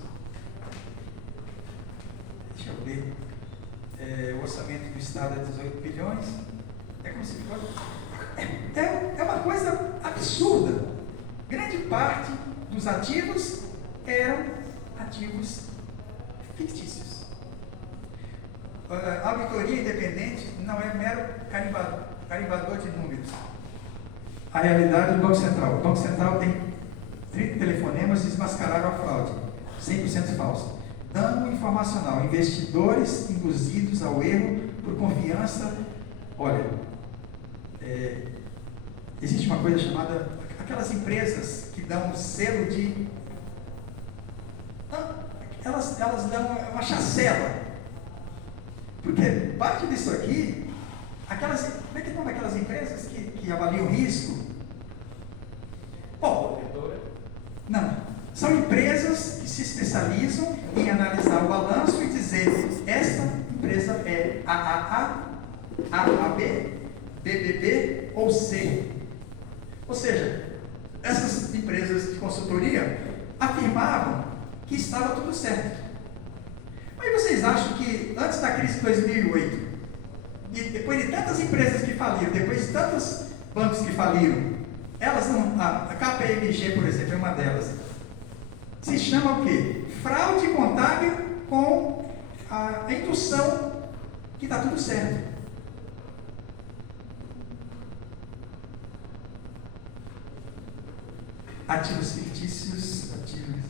Deixa eu ver. O orçamento do Estado é 18 bilhões. É como se fosse. É uma coisa absurda. Grande parte dos ativos eram ativos fictícios. A auditoria independente não é mero carimbador de números. A realidade do Banco Central. O Banco Central tem 30 telefonemas desmascararam a fraude, 100% falso. Dano informacional, investidores induzidos ao erro por confiança. Olha, existe uma coisa chamada, aquelas empresas que dão um selo de... Elas dão uma chancela. Porque parte disso aqui, como é que estão aquelas empresas que avaliam risco? Bom, não. São empresas que se especializam em analisar o balanço e dizer: esta empresa é AAA, AAB, BBB ou C. Ou seja, essas empresas de consultoria afirmavam que estava tudo certo. Mas vocês acham que antes da crise de 2008, e depois de tantas empresas que faliram, depois de tantos bancos que faliram, elas não, a KPMG, por exemplo, é uma delas, se chama o quê? Fraude contábil com a indução que está tudo certo. Ativos fictícios, ativos...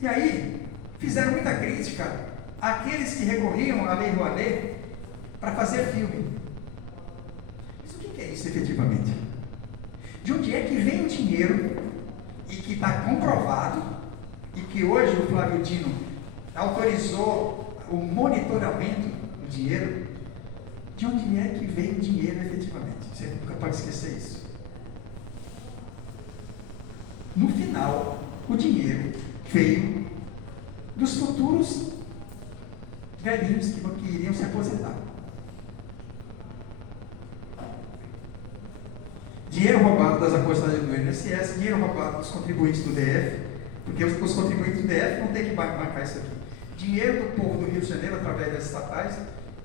E aí, fizeram muita crítica àqueles que recorriam à Lei Rouanet para fazer filme. Mas o que é isso efetivamente? De onde é que vem o dinheiro e que está comprovado e que hoje o Flávio Dino autorizou o monitoramento do dinheiro? De onde é que vem o dinheiro efetivamente? Você nunca pode esquecer isso. No final, o dinheiro veio dos futuros velhinhos que iriam se aposentar. Dinheiro roubado das apostas do INSS, dinheiro roubado dos contribuintes do DF, porque os contribuintes do DF vão ter que bancar isso aqui. Dinheiro do povo do Rio de Janeiro através das estatais,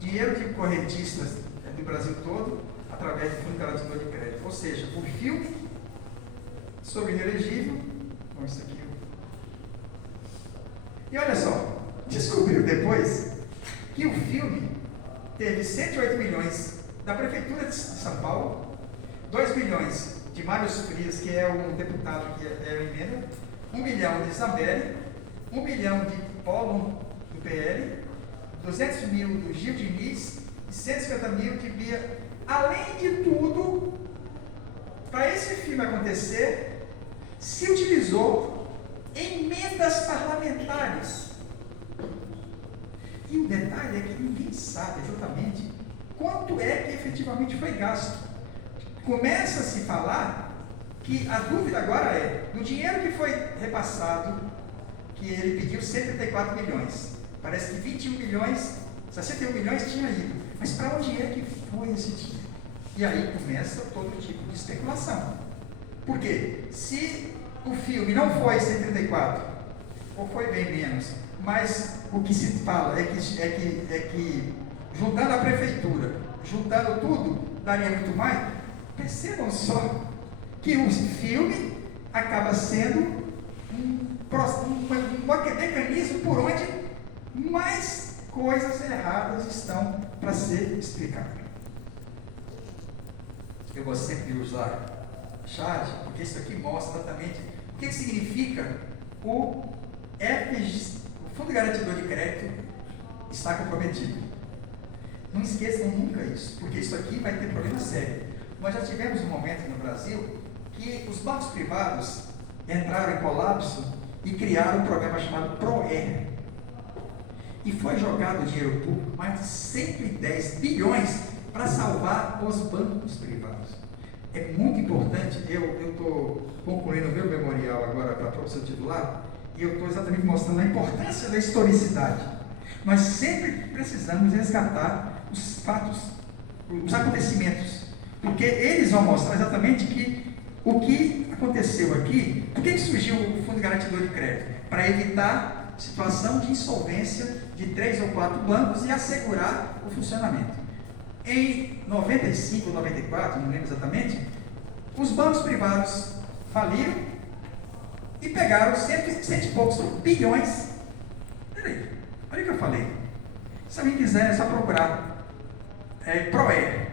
dinheiro de correntistas do Brasil todo através do Fundo Garantidor de Crédito. Ou seja, o filme sobre inelegível, com isso aqui. E olha só, descobriu depois que o filme teve 108 milhões da Prefeitura de São Paulo, 2 milhões de Mário Frias, que é um deputado que é o emenda, 1 milhão de Zambelli, 1 milhão de Polo do PL, 200 mil do Gil Diniz e 150 mil de Bia. Além de tudo, para esse filme acontecer, se utilizou emendas parlamentares. E o detalhe é que ninguém sabe exatamente quanto é que efetivamente foi gasto. Começa a se falar que a dúvida agora é, do dinheiro que foi repassado, que ele pediu 134 milhões, parece que 21 milhões, 61 milhões tinha ido, mas para onde é que foi esse dinheiro? E aí começa todo tipo de especulação. Por quê? Se o filme não foi 134, ou foi bem menos, mas o que se fala é que juntando a prefeitura, juntando tudo, daria muito mais. Percebam só que o filme acaba sendo um mecanismo por onde mais coisas erradas estão para ser explicadas. Eu gosto sempre de usar chat, porque isso aqui mostra exatamente o que significa o Fundo Garantidor de Crédito está comprometido. Não esqueçam nunca isso, porque isso aqui vai ter problema sério. Nós já tivemos um momento no Brasil que os bancos privados entraram em colapso e criaram um programa chamado ProR. E foi jogado dinheiro público, mais de 110 bilhões, para salvar os bancos privados. É muito importante, eu estou concluindo o meu memorial agora para professor titular, e eu estou exatamente mostrando a importância da historicidade. Nós sempre precisamos resgatar os fatos, os acontecimentos, porque eles vão mostrar exatamente o que aconteceu aqui. Por que surgiu o Fundo Garantidor de Crédito? Para evitar situação de insolvência de 3 ou 4 bancos e assegurar o funcionamento. Em 95 ou 94, não lembro exatamente, os bancos privados faliram e pegaram cento e poucos bilhões. Peraí, olha o que eu falei. Se alguém quiser, é só procurar. PROE.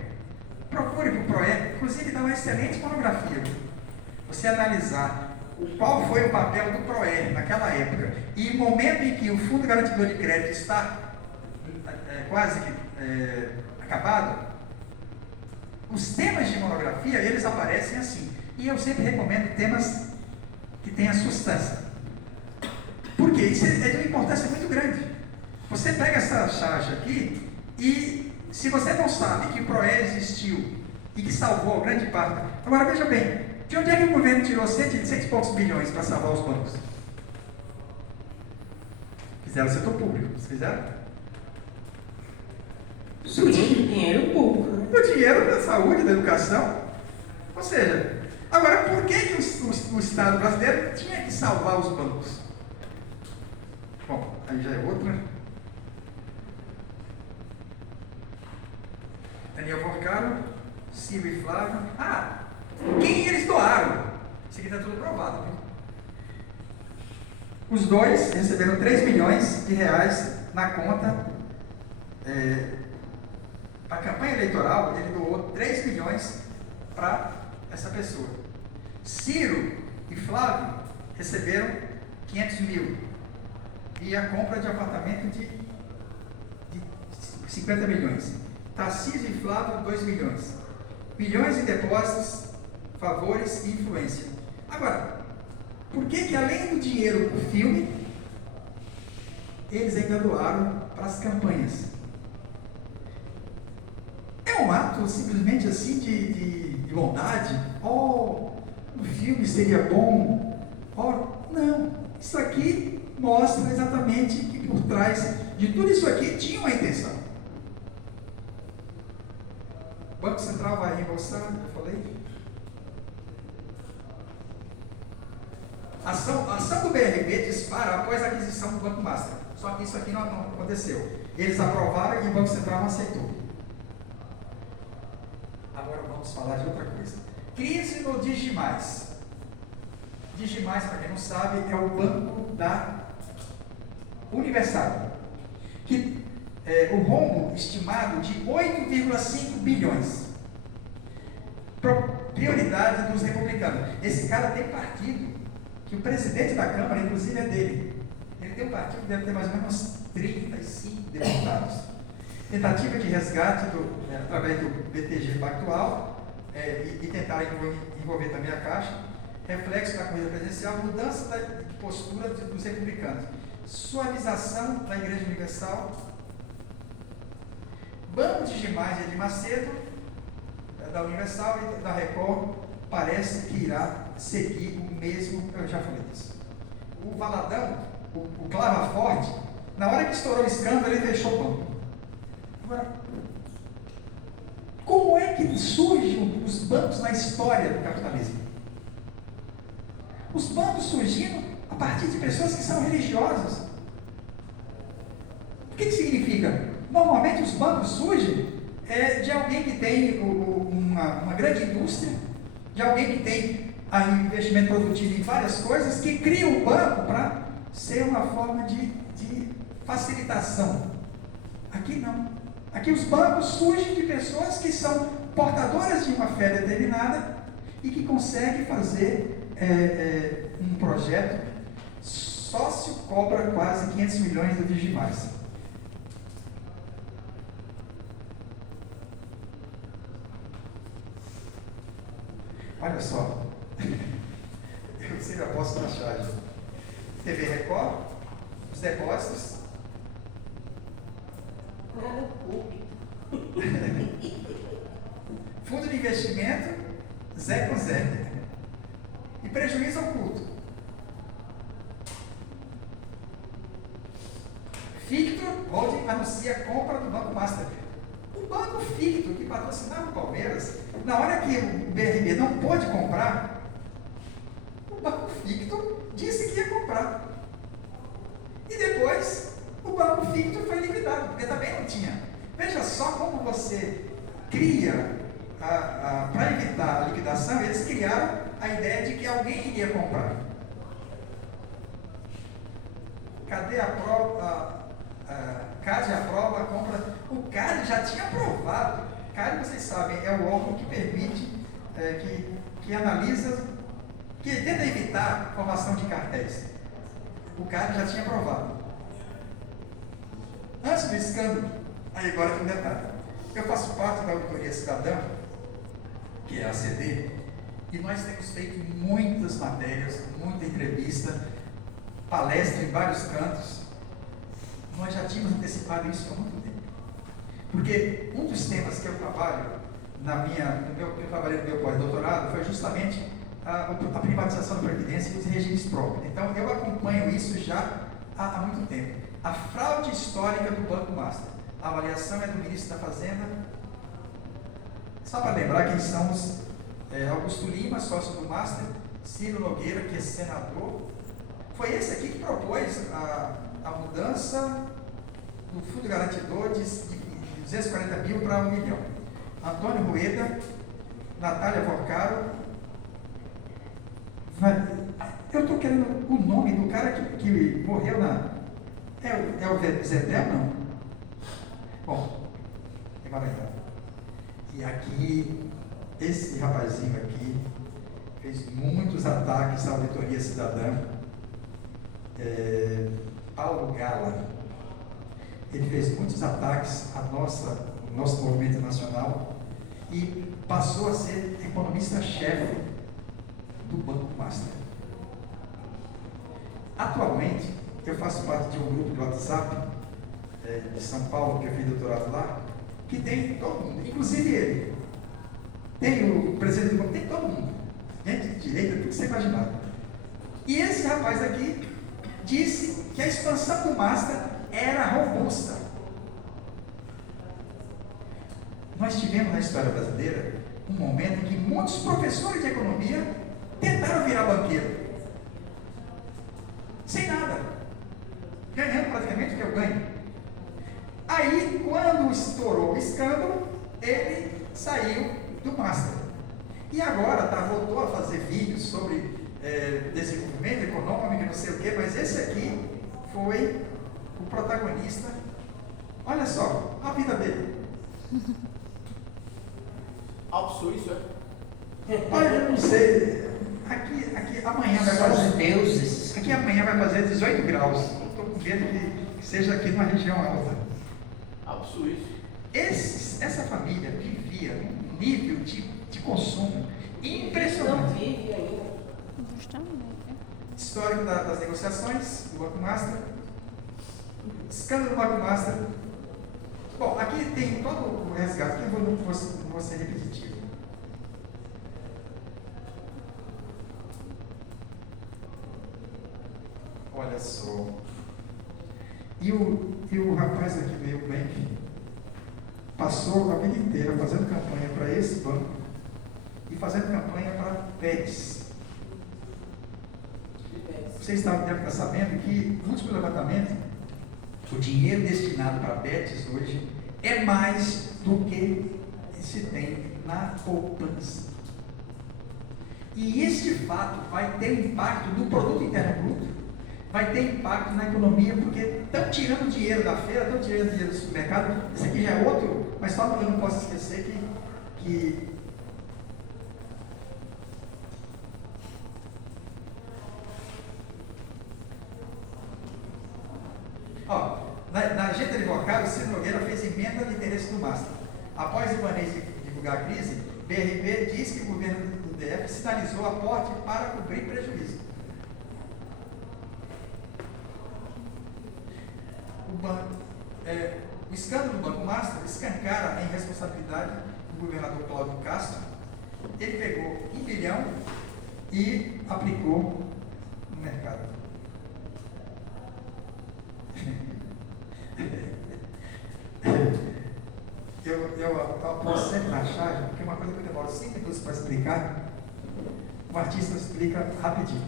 Procure por PROE, inclusive dá uma excelente monografia. Você analisar qual foi o papel do PROE naquela época e o momento em que o Fundo Garantidor de Crédito está quase que acabado, os temas de monografia, eles aparecem assim. E eu sempre recomendo temas que tenham substância. Por quê? Isso é de uma importância muito grande. Você pega essa charge aqui e se você não sabe que o PROE existiu e que salvou grande parte... Agora veja bem, de onde é que o governo tirou cento e poucos bilhões para salvar os bancos? Fizeram o setor público, vocês fizeram? Sim, dinheiro público, né? O dinheiro da saúde, da educação. Ou seja, agora por que o Estado brasileiro tinha que salvar os bancos? Bom, aí já é outra. Daniel Forcaro, Ciro e Flávio. Quem eles doaram? Isso aqui está tudo provado, viu? Os dois receberam 3 milhões de reais na conta. A campanha eleitoral, ele doou 3 milhões para essa pessoa. Ciro e Flávio receberam 500 mil. E a compra de apartamento de 50 milhões. Tarcísio e Flávio, 2 milhões. Milhões em depósitos, favores e influência. Agora, por que além do dinheiro do filme, eles ainda doaram para as campanhas? É um ato simplesmente assim de bondade? O filme seria bom? Não. Isso aqui mostra exatamente que por trás de tudo isso aqui tinha uma intenção. O Banco Central vai reembolsar, eu falei. A ação do BRB dispara após a aquisição do Banco Master. Só que isso aqui não aconteceu. Eles aprovaram e o Banco Central não aceitou. Agora vamos falar de outra coisa. Crise no Digimais. Digimais, para quem não sabe, é o banco da Universal. Que o rombo estimado de 8,5 bilhões. Prioridade dos republicanos. Esse cara tem partido, que o presidente da Câmara, inclusive, é dele. Ele tem um partido que deve ter mais ou menos 35 deputados. Tentativa de resgate através do BTG Pactual e tentar envolver também a Caixa. Reflexo da corrida presidencial, mudança de postura dos republicanos. Suavização da Igreja Universal. Banco de Gimais de Macedo, da Universal e da Record, parece que irá seguir o mesmo, eu já falei disso. O Valadão, o Clava Forte, na hora que estourou o escândalo, ele fechou o banco. Agora, como é que surgem os bancos na história do capitalismo? Os bancos surgiram a partir de pessoas que são religiosas. O que significa? Normalmente os bancos surgem de alguém que tem uma grande indústria, de alguém que tem investimento produtivo em várias coisas, que cria o banco para ser uma forma de facilitação. Aqui não. Aqui os bancos surgem de pessoas que são portadoras de uma fé determinada e que conseguem fazer um projeto. Sócio cobra quase 500 milhões do Digimais. Olha só, eu sempre aposto na charge. TV Record, os depósitos. Nada público. Fundo de investimento, Zé com Zé. E prejuízo oculto. Fictor Holding anuncia a compra do Banco Master. O Banco Fictor, que patrocinava o Palmeiras, na hora que o BRB não pôde comprar, o Banco Fictor disse que ia comprar. E depois, o Banco Fictor foi liquidado, porque também não tinha. Veja só como você cria, para evitar a liquidação, eles criaram a ideia de que alguém iria comprar. cadê a prova? CAD aprova a compra. O CAD já tinha aprovado. CAD, vocês sabem, é o órgão que permite, que analisa, que tenta evitar a formação de cartéis. O CAD já tinha aprovado. Antes do escândalo, aí agora tem um detalhe. Eu faço parte da Auditoria Cidadã, que é a ACD, e nós temos feito muitas matérias, muita entrevista, palestra em vários cantos. Nós já tínhamos antecipado isso há muito tempo. Porque um dos temas que eu trabalho, que eu trabalhei no meu pós-doutorado, foi justamente a privatização da Previdência e os regimes próprios. Então, eu acompanho isso já há muito tempo. A fraude histórica do Banco Master. A avaliação é do ministro da Fazenda. Só para lembrar quem são os Augusto Lima, sócio do Master, Ciro Nogueira, que é senador. Foi esse aqui que propôs a mudança do fundo garantidor de 240 mil para 1 milhão. Antônio Rueda, Natália Vorcaro. Eu estou querendo o nome do cara que morreu na... É o Zetel, não? Bom, é Maranhão. E aqui, esse rapazinho aqui fez muitos ataques à Auditoria Cidadã. Paulo Gala. Ele fez muitos ataques ao nosso movimento nacional e passou a ser economista-chefe do Banco Master. Atualmente, eu faço parte de um grupo de WhatsApp de São Paulo, que eu fiz doutorado lá, que tem todo mundo, inclusive ele. Tem o presidente do banco, tem todo mundo. Gente de direita, tudo que você imaginar. E esse rapaz aqui disse que a expansão do Master era robusta. Nós tivemos na história brasileira um momento em que muitos professores de economia tentaram virar banqueiro. Sem nada. Ganhando praticamente o que eu ganho. Aí, quando estourou o escândalo, ele saiu do Master. E agora voltou a fazer vídeos sobre desenvolvimento econômico, não sei o quê, mas esse aqui foi o protagonista. Olha só, a vida dele. Alto Suíço, é? Olha, eu não sei. Aqui amanhã vai São os fazer. deuses. Aqui amanhã vai fazer 18 graus. Estou com medo que seja aqui numa região alta. Alto Suíço. Essa família vivia num nível de consumo Não impressionante. vive ainda. Histórico das negociações do Banco Master. Escândalo do Banco Master. Bom, aqui tem todo o resgate, que eu não vou ser repetitivo. Olha só. E o rapaz aqui do Eubank passou a vida inteira fazendo campanha para esse banco e fazendo campanha para PETs. Vocês devem estar sabendo que, no último levantamento, o dinheiro destinado para PETs hoje é mais do que se tem na poupança. E este fato vai ter impacto no produto interno bruto, vai ter impacto na economia, porque estão tirando dinheiro da feira, estão tirando dinheiro do supermercado. Esse aqui já é outro, mas só eu não posso esquecer que na agenda advogada, o Ciro Nogueira fez emenda de interesse do Master. Após o Ibanez divulgar a crise, BRB diz que o governo do DF sinalizou aporte para cobrir prejuízo. O escândalo do Banco Master escancara a irresponsabilidade do governador Cláudio Castro. Ele pegou 1 bilhão e aplicou no mercado. Eu posso sempre na charge, porque uma coisa que eu demoro 5 minutos para explicar, o artista explica rapidinho.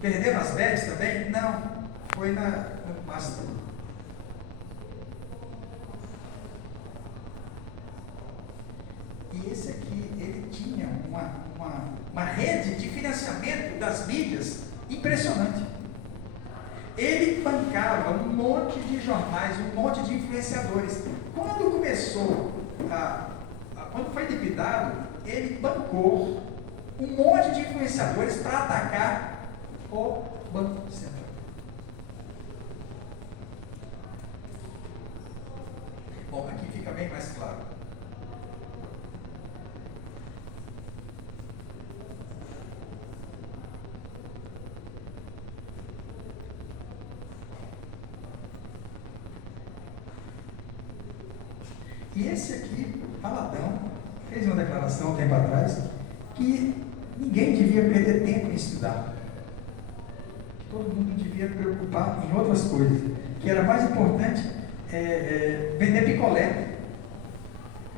Perderam as bets também? Não, foi no Master. E esse aqui, ele tinha uma rede de financiamento das mídias impressionante. Ele bancava um monte de jornais, um monte de influenciadores. Quando começou, quando foi liquidado, ele bancou um monte de influenciadores para atacar o Banco Central. Bom, aqui fica bem mais claro. E esse aqui, Valadão, fez uma declaração um tempo atrás que ninguém devia perder tempo em estudar. Todo mundo devia preocupar em outras coisas. Que era mais importante vender picolé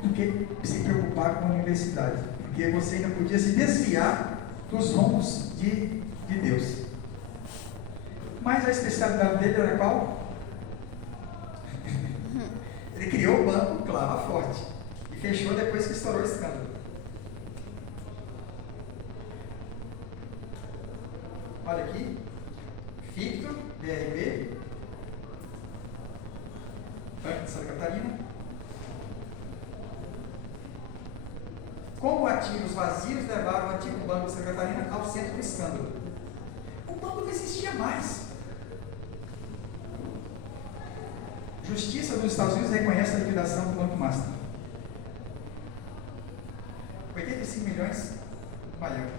do que se preocupar com a universidade. Porque você ainda podia se desviar dos rumos de Deus. Mas a especialidade dele era qual? Ele criou o banco Clava Forte e fechou depois que estourou o escândalo. Olha aqui, Ficto, BRB, Banco de Santa Catarina. Como ativos vazios levaram o antigo Banco de Santa Catarina ao centro do escândalo. O banco não existia mais. Justiça dos Estados Unidos reconhece a liquidação do Banco Master. 85 milhões no Miami.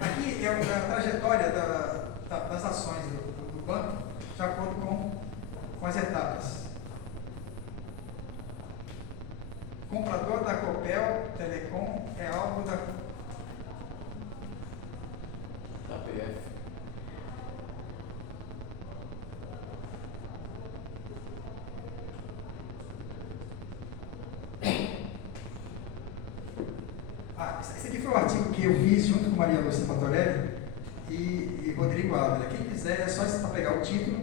Aqui é a trajetória das ações do banco, de acordo com as etapas. Comprador da Copel Telecom é alvo da PF. Esse aqui foi o artigo que eu fiz junto com Maria Lúcia Patorelli e Rodrigo Ávila. Quem quiser é só pegar o título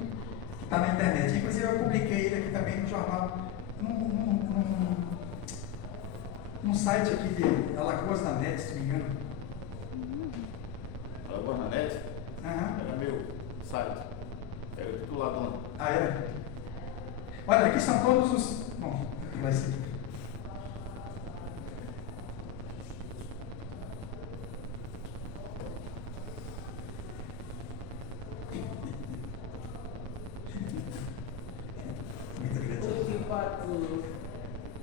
que está na internet. Inclusive eu publiquei ele aqui também no jornal, num site aqui de Alagoas na Net, se não me engano. Alagoas na Net? Uhum. Era meu site. Era tituladona. Ah, era? Olha, aqui são todos os... Bom, vai ser...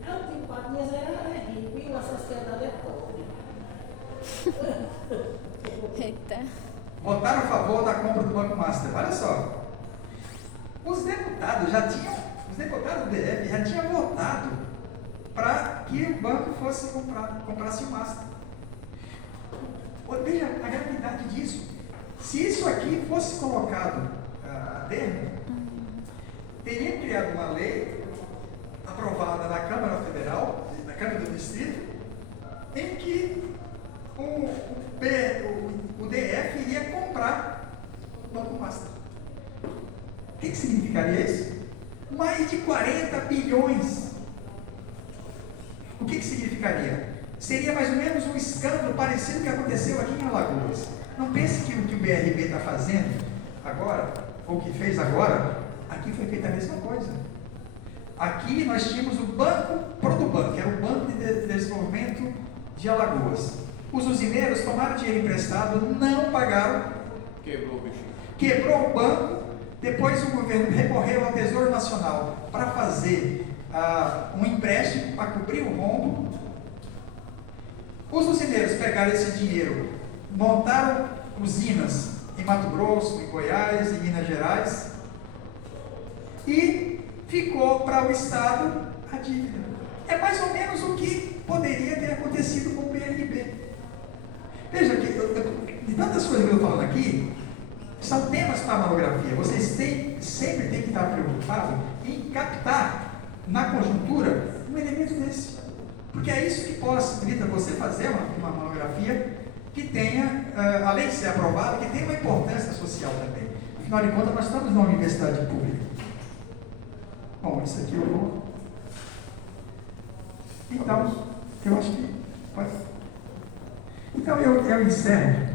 Não, patinhas era rico e a sociedade é pobre. Eita. Votaram a favor da compra do Banco Master. Olha só. Os deputados do DF já tinham votado para que o banco comprasse o Master. Veja a gravidade disso. Se isso aqui fosse colocado a termo, teria criado uma lei aprovada na Câmara Federal, na Câmara do Distrito, em que o DF iria comprar o Banco Master. O que significaria isso? Mais de 40 bilhões. O que significaria? Seria mais ou menos um escândalo parecido com o que aconteceu aqui em Alagoas. Não pense que o que o BRB está fazendo agora, ou o que fez agora, aqui foi feita a mesma coisa. Aqui nós tínhamos o Banco Produbanco, que era o Banco de Desenvolvimento de Alagoas. Os usineiros tomaram dinheiro emprestado, não pagaram. Quebrou o bichinho. Quebrou o banco, depois o governo recorreu ao Tesouro Nacional para fazer um empréstimo para cobrir o rombo. Os usineiros pegaram esse dinheiro, montaram usinas em Mato Grosso, em Goiás, em Minas Gerais, e ficou para o Estado a dívida. É mais ou menos o que poderia ter acontecido com o BRB. Veja que, de tantas coisas que eu estou falando aqui, são temas para a monografia. Vocês sempre têm que estar preocupados em captar, na conjuntura, um elemento desse. Porque é isso que possibilita você fazer uma monografia que tenha, além de ser aprovada, que tenha uma importância social também. Afinal de contas, nós estamos numa universidade pública. Bom, isso aqui eu vou... Então, eu acho que... Pode... Então, eu encerro